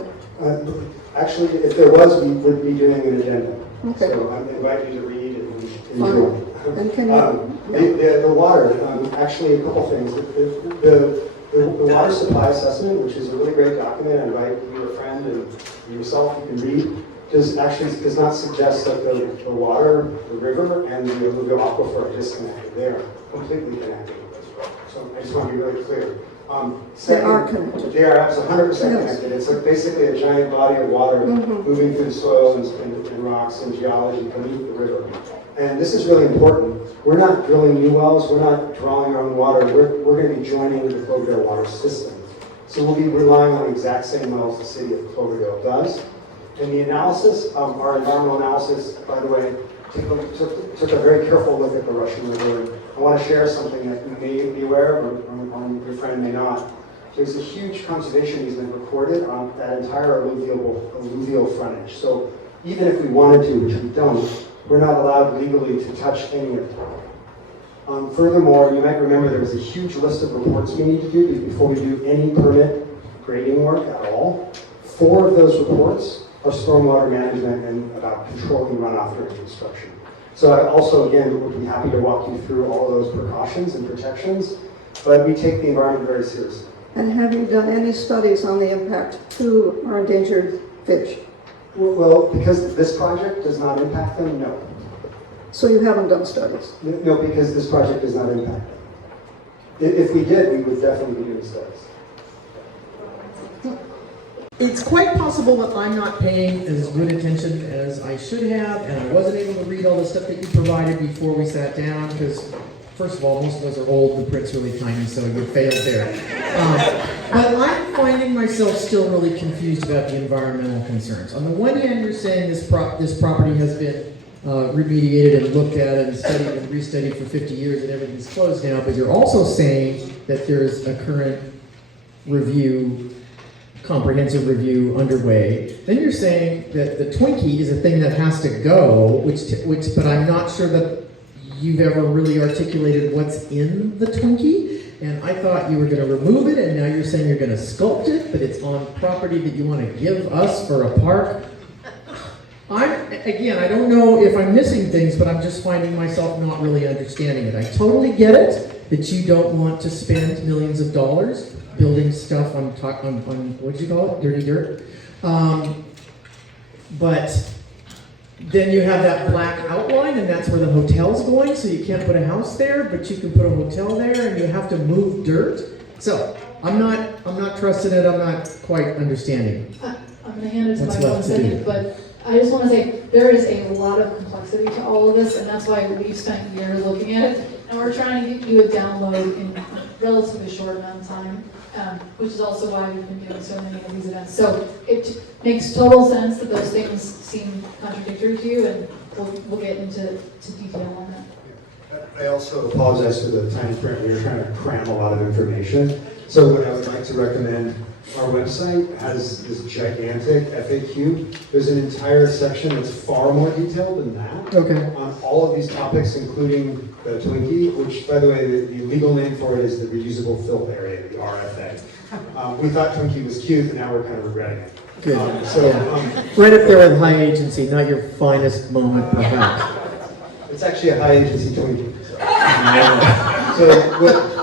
Actually, if there was, we would be doing an agenda. Okay. So I invite you to read and Fine. enjoy. And can you, The water, actually a couple things. The water supply assessment, which is a really great document, I invite you, a friend, and yourself, you can read, does not suggest that the water, the river, and the alluvial aquifer are disconnected. They are completely connected. So I just want to be really clear. They are connected. They are absolutely 100% connected. It's like basically a giant body of water moving through the soil and rocks and geology beneath the river. And this is really important. We're not drilling new wells. We're not drawing our own water. We're going to be joining the Cloverdale water system. So we'll be relying on the exact same wells the city of Cloverdale does. And the analysis, our environmental analysis, by the way, took a very careful look at the Russian River. I want to share something that you may be aware of, or your friend may not. There's a huge conservation easement recorded on that entire alluvial frontage. So even if we wanted to, which we don't, we're not allowed legally to touch any of it. Furthermore, you might remember there was a huge list of reports we need to do before we do any permit grading work at all. 4 of those reports are stormwater management and about controlling runoff during construction. So I also, again, would be happy to walk you through all of those precautions and protections, but we take the environment very seriously. and have you done any studies on the impact to our endangered fish? Well, because this project does not impact them, no. So you haven't done studies? No, because this project does not impact them. If we did, we would definitely be doing studies. It's quite possible that I'm not paying as good attention as I should have, and I wasn't able to read all the stuff that you provided before we sat down, because first of all, most of us are old, the print's really tiny, so you failed there. But I'm finding myself still really confused about the environmental concerns. On the one hand, you're saying this property has been remediated and looked at and studied and restudied for 50 years and everything's closed now, but you're also saying that there's a current review, comprehensive review underway. Then you're saying that the Twinkie is a thing that has to go, but I'm not sure that you've ever really articulated what's in the Twinkie. And I thought you were going to remove it, and now you're saying you're going to sculpt it, but it's on property that you want to give us for a park. Again, I don't know if I'm missing things, but I'm just finding myself not really understanding it. I totally get it that you don't want to spend millions of dollars building stuff on what did you call it? Dirty dirt. But then you have that black outline, and that's where the hotel's going, so you can't put a house there, but you can put a hotel there, and you have to move dirt. So I'm not trusting it. I'm not quite understanding. I'm going to hand it to What's Michael in a left to do? second, but I just want to say there is a lot of complexity to all of this, and that's why we've spent years looking at it, and we're trying to get you a download in a relatively short amount of time, which is also why we've been doing so many of these events. So it makes total sense that those things seem contradictory to you, and we'll get into detail on that. I also apologize for the tiny print. We were trying to cram a lot of information. So what I would like to recommend, our website has this gigantic FAQ. There's an entire section that's far more detailed than that. Okay. On all of these topics, including the Twinkie, which, by the way, the legal name for it is the reusable fill area, the RFA. We thought Twinkie was cute, and now we're kind of regretting it. Good. Right up there with high agency, not your finest moment, perhaps. It's actually a high agency Twinkie. So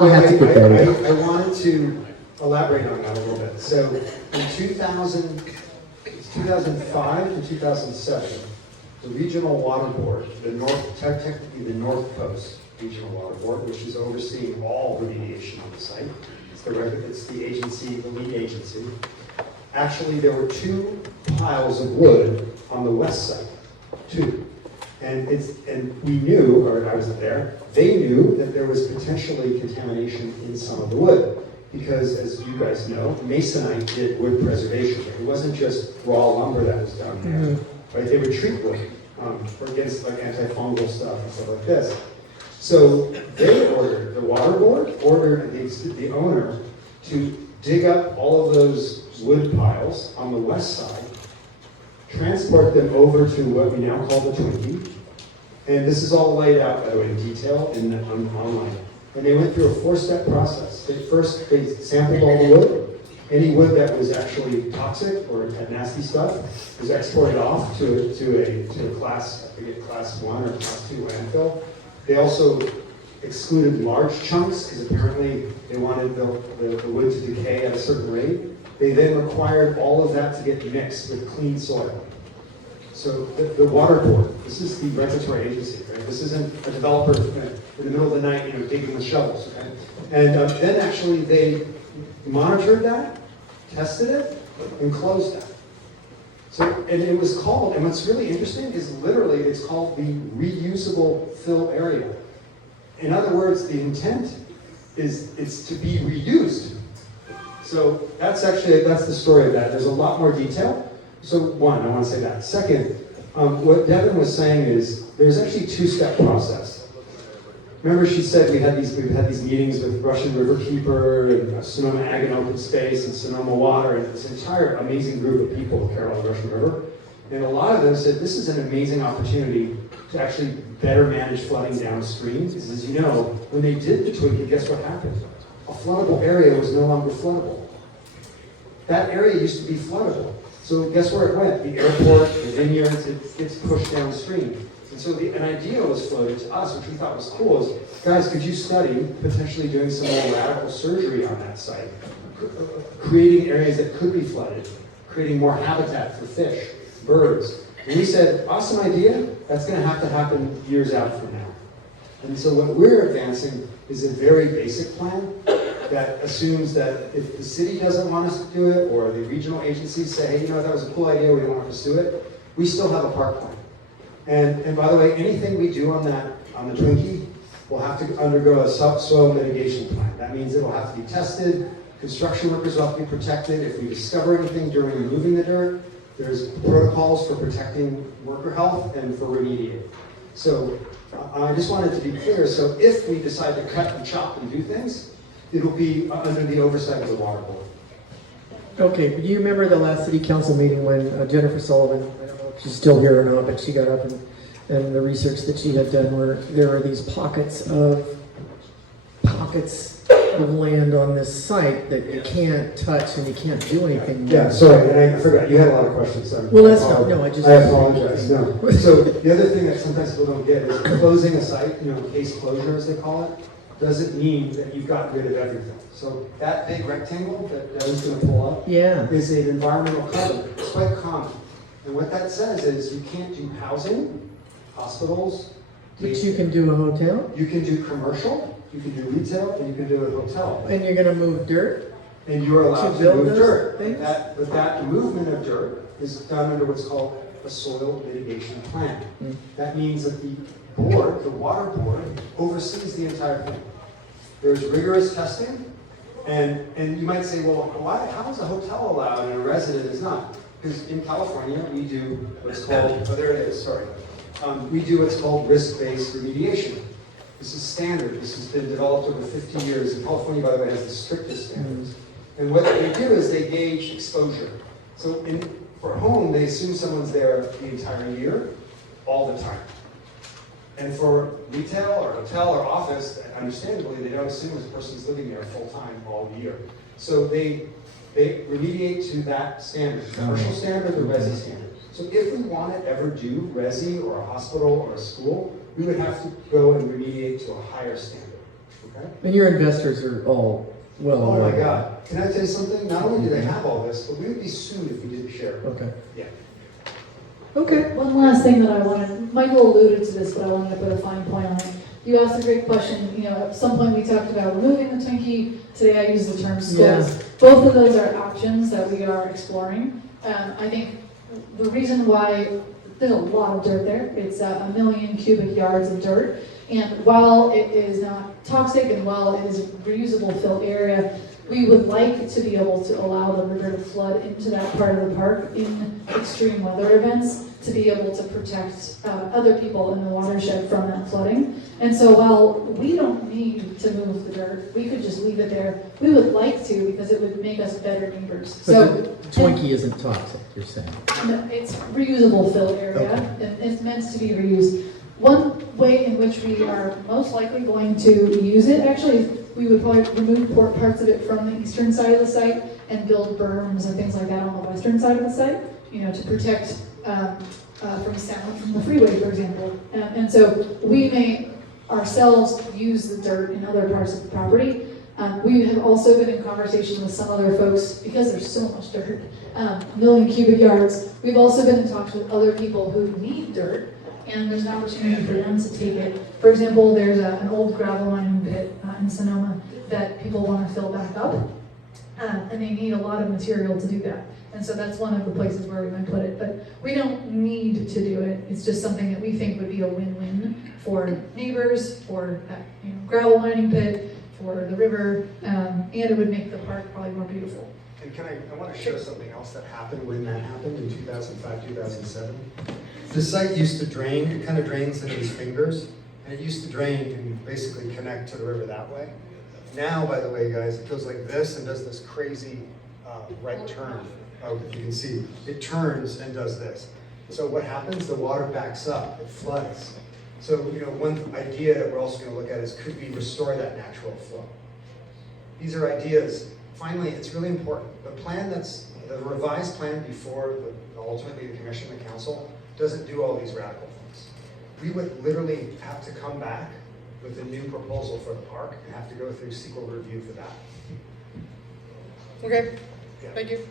I wanted to elaborate on that a little bit. So in 2000, It's 2005 to 2007. The Regional Water Board, technically the North Coast Regional Water Board, which is overseeing all remediation on the site. It's the agency, the lead agency. Actually, there were 2 piles of wood on the west side, 2. And we knew, or I wasn't there, they knew that there was potentially contamination in some of the wood. Because as you guys know, masonite did wood preservation. It wasn't just raw lumber that was done there. Right? They would treat wood against like antifungal stuff and stuff like this. So they ordered, the water board ordered the owner to dig up all of those wood piles on the west side, transport them over to what we now call the Twinkie. And this is all laid out, by the way, in detail online. And they went through a 4-step process. They sampled all the wood. Any wood that was actually toxic or had nasty stuff was exported off to a class, I forget, class 1 or class 2 landfill. They also excluded large chunks because apparently they wanted the wood to decay at a certain rate. They then required all of that to get mixed with clean soil. So the water board, this is the regulatory agency, right? This isn't a developer in the middle of the night, digging with shovels, okay? And then actually they monitored that, tested it, and closed that. So, and it was called, and what's really interesting is literally it's called the reusable fill area. In other words, the intent is it's to be reused. So that's the story of that. There's a lot more detail. So one, I want to say that. Second, what Devin was saying is there's actually a 2-step process. Remember she said we've had these meetings with Russian Riverkeeper and Sonoma Ag and Open Space and Sonoma Water and this entire amazing group of people of Carroll and Russian River. And a lot of them said this is an amazing opportunity to actually better manage flooding downstream. Because as you know, when they did the Twinkie, guess what happened? A floodable area was no longer floodable. That area used to be floodable. So guess where it went? The airport, the vineyards, it gets pushed downstream. And so an idea was floated to us, which we thought was cool, is, guys, could you study potentially doing some more radical surgery on that site? Creating areas that could be flooded, creating more habitat for fish, birds. And we said, awesome idea, that's gonna have to happen years out from now. And so what we're advancing is a very basic plan that assumes that if the city doesn't want us to do it, or the regional agencies say, hey, that was a cool idea, we don't want to pursue it, we still have a park plan. And by the way, anything we do on the Twinkie will have to undergo a subsoil mitigation plan. That means it will have to be tested, construction workers will have to be protected. If we discover anything during removing the dirt, there's protocols for protecting worker health and for remediating. So I just wanted to be clear, so if we decide to cut and chop and do things, it'll be under the oversight of the water board. Okay, but do you remember the last city council meeting when Jennifer Sullivan, I don't know if she's still here or not, but she got up and the research that she had done where there are these pockets of land on this site that you can't touch and you can't do anything with. Yeah, sorry, and I forgot, you had a lot of questions. Well, that's not, no, I apologize, no. So the other thing that sometimes people don't get is closing a site, case closure as they call it, doesn't mean that you've gotten rid of everything. So that big rectangle that Devin's going to pull up is an environmental covenant. It's quite common. And what that says is you can't do housing, hospitals. But you can do a hotel? You can do commercial, you can do retail, and you can do a hotel. And you're going to move dirt? And you're allowed to move dirt. But that movement of dirt is done under what's called a soil mitigation plan. That means that the board, the water board, oversees the entire thing. There's rigorous testing, and you might say, well, how is a hotel allowed and a resident is not? Because in California, we do what's called, there it is, sorry. We do what's called risk-based remediation. This is standard. This has been developed over 50 years. And California, by the way, has the strictest standards. And what they do is they gauge exposure. So for home, they assume someone's there the entire year, all the time. And for retail or hotel or office, understandably, they don't assume this person's living there full-time all year. So they remediate to that standard, the commercial standard, the resi standard. So if we want to ever do resi or a hospital or a school, we would have to go and remediate to a higher standard. Okay? And your investors are all well Oh aware. my God, can I tell you something? Not only do they have all this, but we would be sued if we didn't share it. Okay. Yeah. Okay. One last thing that I wanted, Michael alluded to this, but I wanted to put a fine point on it. You asked a great question. You know, at some point we talked about removing the Twinkie. Today I use the term schools. Yeah. Both of those are options that we are exploring. I think the reason why there's a lot of dirt there, it's 1 million cubic yards of dirt. And while it is not toxic and while it is a reusable fill area, we would like to be able to allow the river to flood into that part of the park in extreme weather events to be able to protect other people in the watershed from that flooding. And so while we don't need to move the dirt, we could just leave it there. We would like to because it would make us better neighbors. But So the Twinkie isn't toxic, you're saying? it's reusable fill area, and it's meant to be reused. One way in which we are most likely going to use it, actually, we would probably remove parts of it from the eastern side of the site and build berms and things like that on the western side of the site, you know, to protect from sound from the freeway, for example. And so we may ourselves use the dirt in other parts of the property. We have also been in conversation with some other folks, because there's so much dirt, 1 million cubic yards. We've also been in talks with other people who need dirt, and there's an opportunity for them to take it. For example, there's an old gravel mining pit in Sonoma that people want to fill back up, and they need a lot of material to do that. And so that's one of the places where we might put it. But we don't need to do it. It's just something that we think would be a win-win for neighbors, for that gravel mining pit, for the river, and it would make the park probably more beautiful. And I want to show something else that happened when that happened in 2005, 2007. The site used to drain, it kind of drains into these fingers, and it used to drain and basically connect to the river that way. Now, by the way, guys, it goes like this and does this crazy right turn. Oh, if you can see, it turns and does this. So what happens? The water backs up, it floods. So, one idea that we're also going to look at is, could we restore that natural flow? These are ideas. Finally, it's really important. The revised plan before ultimately the commission and the council doesn't do all these radical things. We would literally have to come back with a new proposal for the park and have to go through CEQA review for that. Okay, Yeah. thank you.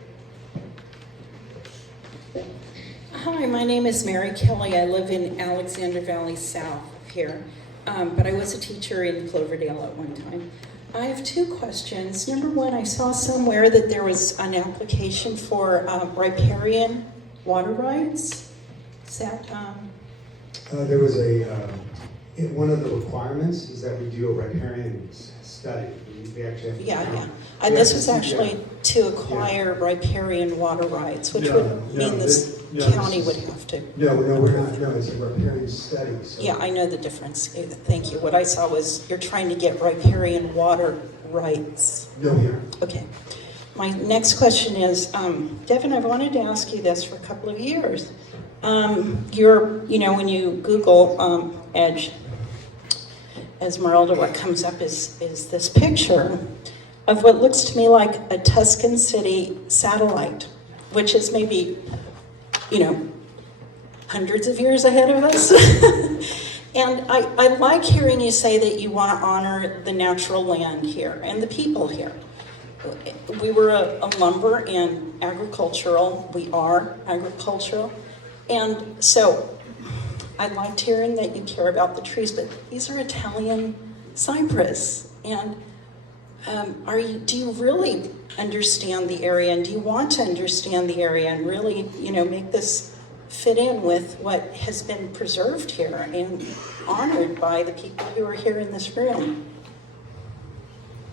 Hi, my name is Mary Kelly. I live in Alexander Valley South here, but I was a teacher in Cloverdale at one time. I have two questions. Number one, I saw somewhere that there was an application for riparian water rights. Is that, There was one of the requirements is that we do a riparian study. We actually have to. yeah. This was actually to acquire riparian water rights, which would mean this county would have to. No, we're not. No, it's a riparian study. So. Yeah, I know the difference. Thank you. What I saw was you're trying to get riparian water rights. No, we aren't. Okay. My next question is, Devin, I've wanted to ask you this for a couple of years. When you Google Edge Esmeralda, what comes up is this picture of what looks to me like a Tuscan City satellite, which is maybe, hundreds of years ahead of us. And I like hearing you say that you want to honor the natural land here and the people here. We were a lumber and agricultural, we are agricultural. And so I liked hearing that you care about the trees, but these are Italian cypress. And do you really understand the area, and do you want to understand the area and really, make this fit in with what has been preserved here and honored by the people who are here in this room?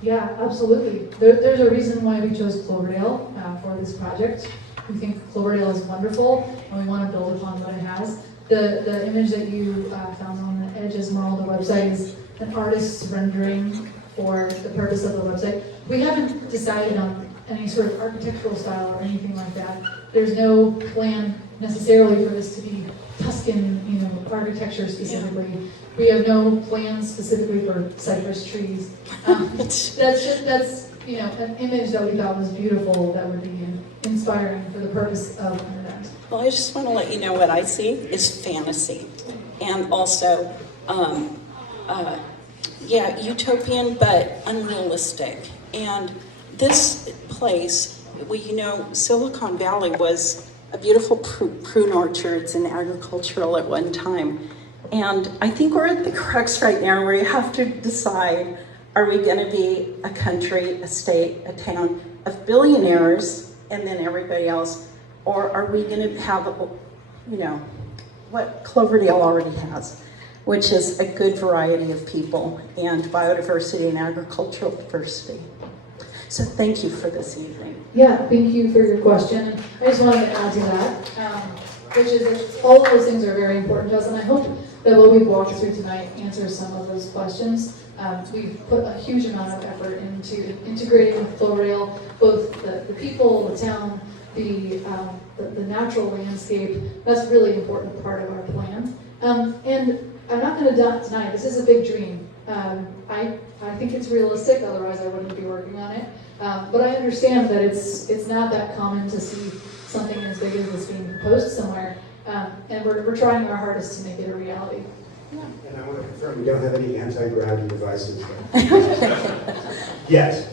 Yeah, absolutely. There's a reason why we chose Cloverdale for this project. We think Cloverdale is wonderful, and we want to build upon what it has. The image that you found on the Edge Esmeralda website is an artist's rendering for the purpose of the website. We haven't decided on any sort of architectural style or anything like that. There's no plan necessarily for this to be Tuscan, architecture specifically. We have no plans specifically for cypress trees. That's an image that we thought was beautiful, that would be inspiring for the purpose of an event. Well, I just want to let you know what I see is fantasy. And also, utopian, but unrealistic. And this place, well, you know, Silicon Valley was a beautiful prune orchards and agricultural at one time. And I think we're at the crux right now where you have to decide, are we going to be a country, a state, a town of billionaires and then everybody else? Or are we going to have, you know, what Cloverdale already has, which is a good variety of people and biodiversity and agricultural diversity. So thank you for this evening. Yeah, thank you for your question. I just wanted to add to that, which is that all of those things are very important to us, and I hope that what we've walked through tonight answers some of those questions. We've put a huge amount of effort into integrating with Cloverdale, both the people, the town, the natural landscape. That's a really important part of our plan. And I'm not going to deny, this is a big dream. I think it's realistic, otherwise I wouldn't be working on it. But I understand that it's not that common to see something as big as this being proposed somewhere. And we're trying our hardest to make it a reality. And I want to confirm, we don't have any anti-gravity devices yet. Yes.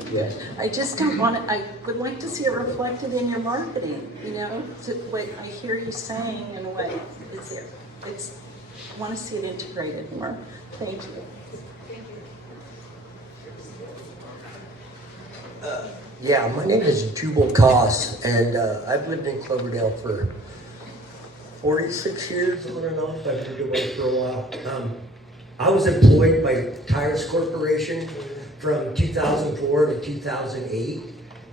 I just don't want it, I would like to see it reflected in your marketing, you know, what I hear you saying and what is there. I want to see it integrated more. Thank you. Yeah, my name is Jubal Koss, and I've lived in Cloverdale for 46 years on and off. I've lived away for a while. I was employed by Tires Corporation from 2004 to 2008,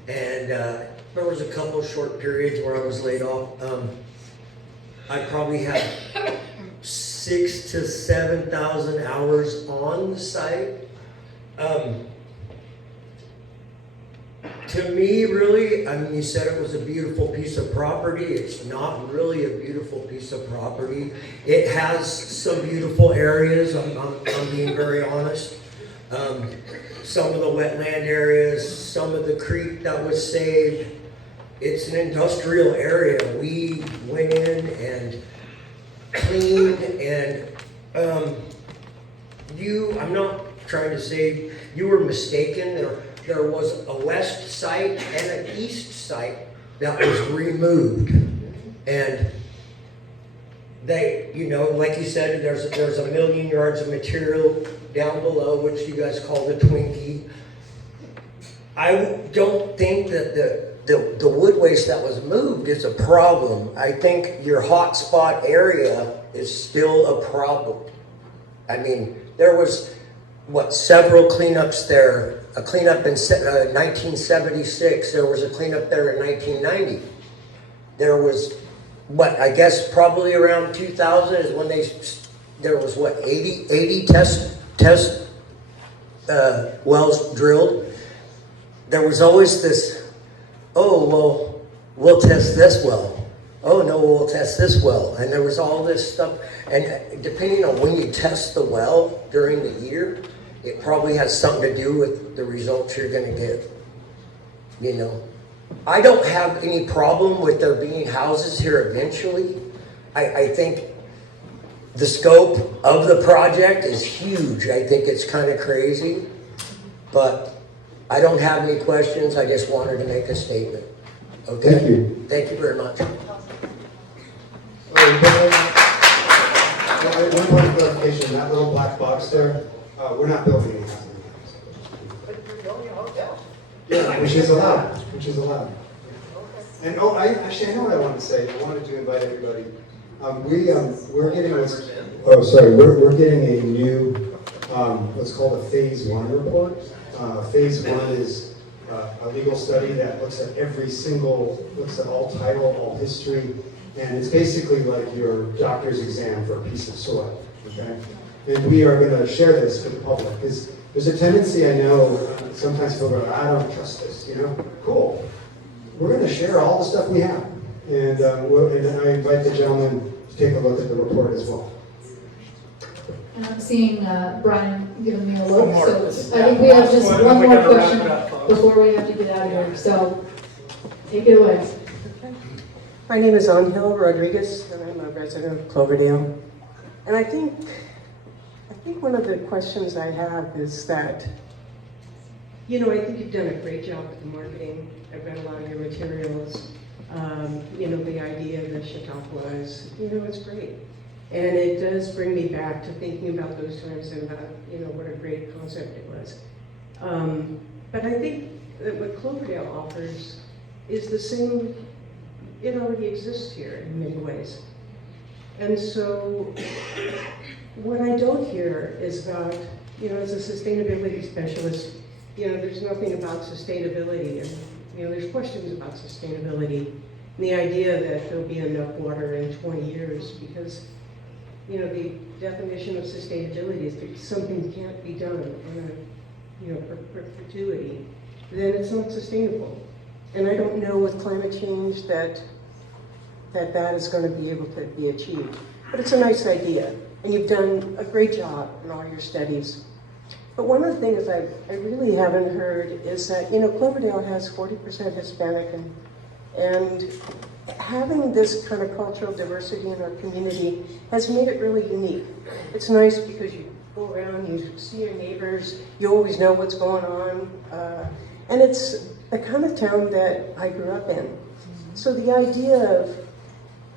and there was a couple of short periods where I was laid off. I probably have 6,000 to 7,000 hours on the site. To me, really, I mean, you said it was a beautiful piece of property. It's not really a beautiful piece of property. It has some beautiful areas, I'm being very honest. Some of the wetland areas, some of the creek that was saved. It's an industrial area. We went in and cleaned and I'm not trying to say you were mistaken. There was a west site and an east site that was removed. And they, you know, like you said, there's 1 million yards of material down below, which you guys call the Twinkie. I don't think that the wood waste that was moved is a problem. I think your hot spot area is still a problem. I mean, there was, several cleanups there. A cleanup in 1976. There was a cleanup there in 1990. There was, I guess probably around 2000 is when there was 80 test wells drilled. There was always this, oh, well, we'll test this well. Oh, no, we'll test this well. And there was all this stuff. And depending on when you test the well during the year, it probably has something to do with the results you're going to get. You know, I don't have any problem with there being houses here eventually. I think the scope of the project is huge. I think it's kind of crazy, but I don't have any questions. I just wanted to make a statement. Okay? Thank you. Thank you very much. One point of clarification, that little black box there, we're not building any houses. But you're building a hotel. Yeah, which is allowed. And I know what I wanted to say. I wanted to invite everybody. We're getting we're getting a new what's called a Phase 1 report. Phase 1 is a legal study that looks at looks at all title, all history, and it's basically like your doctor's exam for a piece of soil. Okay. And we are going to share this with the public because there's a tendency, I know, sometimes people go, I don't trust this, you know? Cool. We're going to share all the stuff we have. And I invite the gentleman to take a look at the report as well. And I'm seeing Brian giving me a look, so I think we have just one more question before we have to get out of here. So take it away. My name is Angel Rodriguez, and I'm a resident of Cloverdale. And I think one of the questions I have is that You know, I think you've done a great job with the marketing. I've read a lot of your materials. You know, the idea of the Chautauqua is, you know, it's great. And it does bring me back to thinking about those times and about, you know, what a great concept it was. But I think that what Cloverdale offers is the same, it already exists here in many ways. And so what I don't hear is about, you know, as a sustainability specialist, you know, there's nothing about sustainability, and, you know, there's questions about sustainability, and the idea that there'll be enough water in 20 years, because, you know, the definition of sustainability is that something can't be done in a, you know, perpetuity, then it's not sustainable. And I don't know with climate change that is going to be able to be achieved. But it's a nice idea, and you've done a great job in all your studies. But one of the things I really haven't heard is that, you know, Cloverdale has 40% Hispanic, and having this kind of cultural diversity in our community has made it really unique. It's nice because you go around, you see your neighbors, you always know what's going on, and it's the kind of town that I grew up in. So the idea of,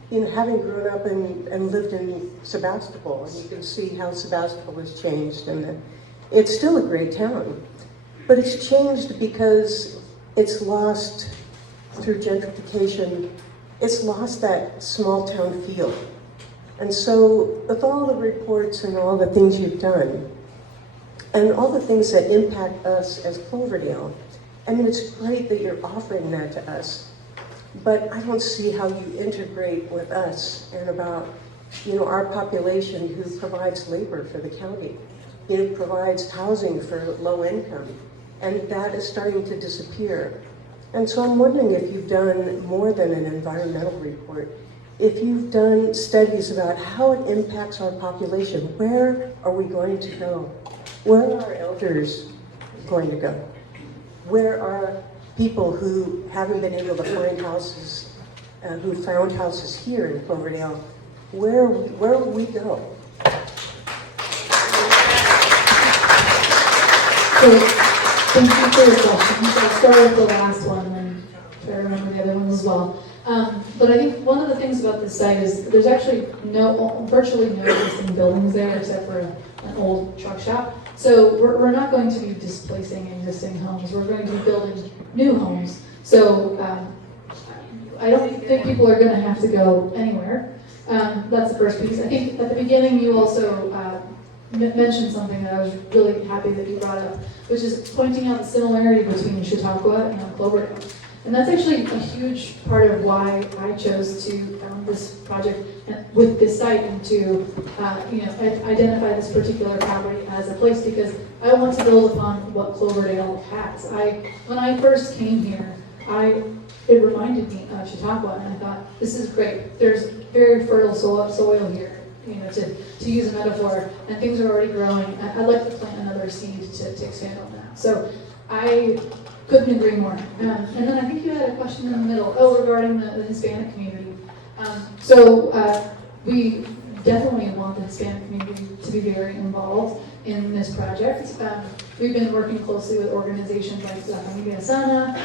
you know, having grown up and lived in Sebastopol, and you can see how Sebastopol has changed, and it's still a great town, but it's changed because it's lost, through gentrification, it's lost that small town feel. And so with all the reports and all the things you've done, and all the things that impact us as Cloverdale, I mean, it's great that you're offering that to us, but I don't see how you integrate with us and about, you know, our population who provides labor for the county. It provides housing for low income, and that is starting to disappear. And so I'm wondering if you've done more than an environmental report, if you've done studies about how it impacts our population. Where are we going to go? Where are our elders going to go? Where are people who haven't been able to find houses, who found houses here in Cloverdale? Where will we go? So, thank you for your questions. I'll start with the last one and try to remember the other ones as well. But I think one of the things about this site is there's actually virtually no existing buildings there except for an old truck shop. So we're not going to be displacing existing homes. We're going to be building new homes. So I don't think people are going to have to go anywhere. That's the first piece. I think at the beginning you also mentioned something that I was really happy that you brought up, which is pointing out the similarity between Chautauqua and Cloverdale. And that's actually a huge part of why I chose to found this project with this site and to identify this particular property as a place, because I want to build upon what Cloverdale has. When I first came here, it reminded me of Chautauqua, and I thought, this is great. There's very fertile soil here, to use a metaphor, and things are already growing. I'd like to plant another seed to expand on that. So I couldn't agree more. And then I think you had a question in the middle, regarding the Hispanic community. We definitely want the Hispanic community to be very involved in this project. We've been working closely with organizations like La Familia Sana,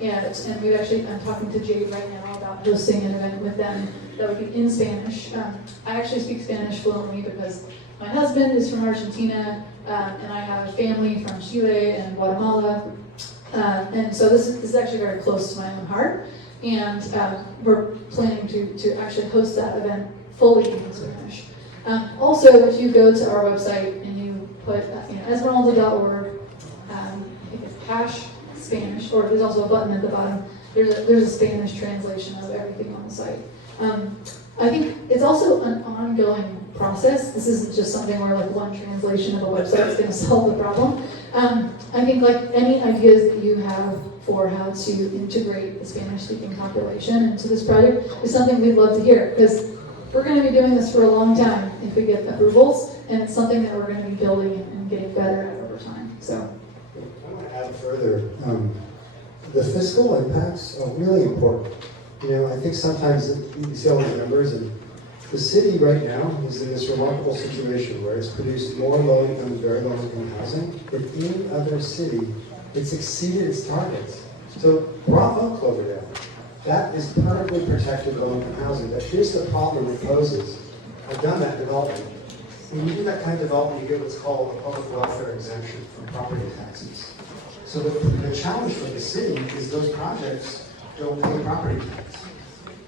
and we've actually, I'm talking to Jade right now about hosting an event with them that would be in Spanish. I actually speak Spanish fluently because my husband is from Argentina, and I have family from Chile and Guatemala. And so this is actually very close to my own heart, and we're planning to actually host that event fully in Spanish. Also, if you go to our website and you put Esmeralda.org, I think it's hash Spanish, or there's also a button at the bottom. There's a Spanish translation of everything on the site. I think it's also an ongoing process. This isn't just something where like one translation of a website is going to solve the problem. I think like any ideas that you have for how to integrate the Spanish-speaking population into this project is something we'd love to hear, because we're going to be doing this for a long time if we get approvals, and it's something that we're going to be building and getting better at over time. So I want to add further, the fiscal impacts are really important. I think sometimes you see all the numbers, and the city right now is in this remarkable situation where it's produced more low-income, very low-income housing than any other city It's exceeded its targets. So bravo, Cloverdale. That is perfectly protected low-income housing. But here's the problem it poses. I've done that development. When you do that kind of development, you get what's called a public welfare exemption from property taxes. So the challenge for the city is those projects don't pay property tax.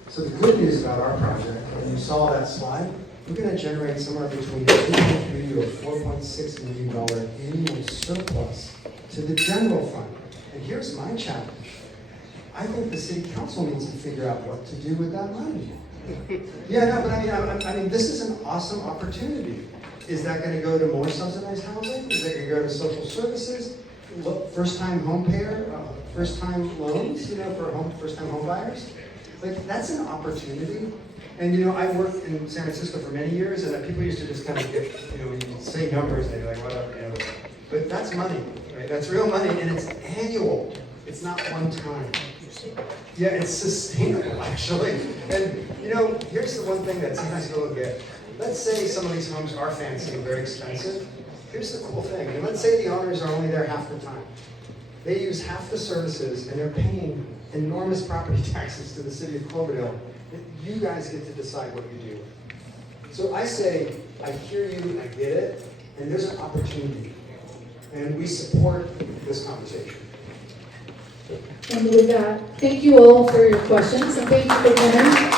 So the good news about our project, and you saw that slide, we're going to generate somewhere between $2.3 to $4.6 million annual surplus to the general fund. And here's my challenge. I think the city council needs to figure out what to do with that money. Yeah, no, but I mean, this is an awesome opportunity. Is that going to go to more subsidized housing? Is that going to go to social services? First-time home payer, first-time loans, for first-time home buyers? Like, that's an opportunity. And, I worked in San Francisco for many years, and people used to just kind of get, when you say numbers, they'd be like, whatever, But that's money, right? That's real money, and it's annual. It's not one time. Yeah, it's sustainable, actually. And, here's the one thing that sometimes people get. Let's say some of these homes are fancy and very expensive. Here's the cool thing. And let's say the owners are only there half the time. They use half the services, and they're paying enormous property taxes to the city of Cloverdale. You guys get to decide what you do. So I say, I hear you, I get it, and there's an opportunity. And we support this conversation. And with that, thank you all for your questions, and thank you for coming.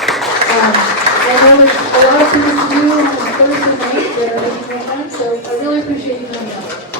I know there's a lot of things to do on Thursday night that are making going on, so I really appreciate you coming out.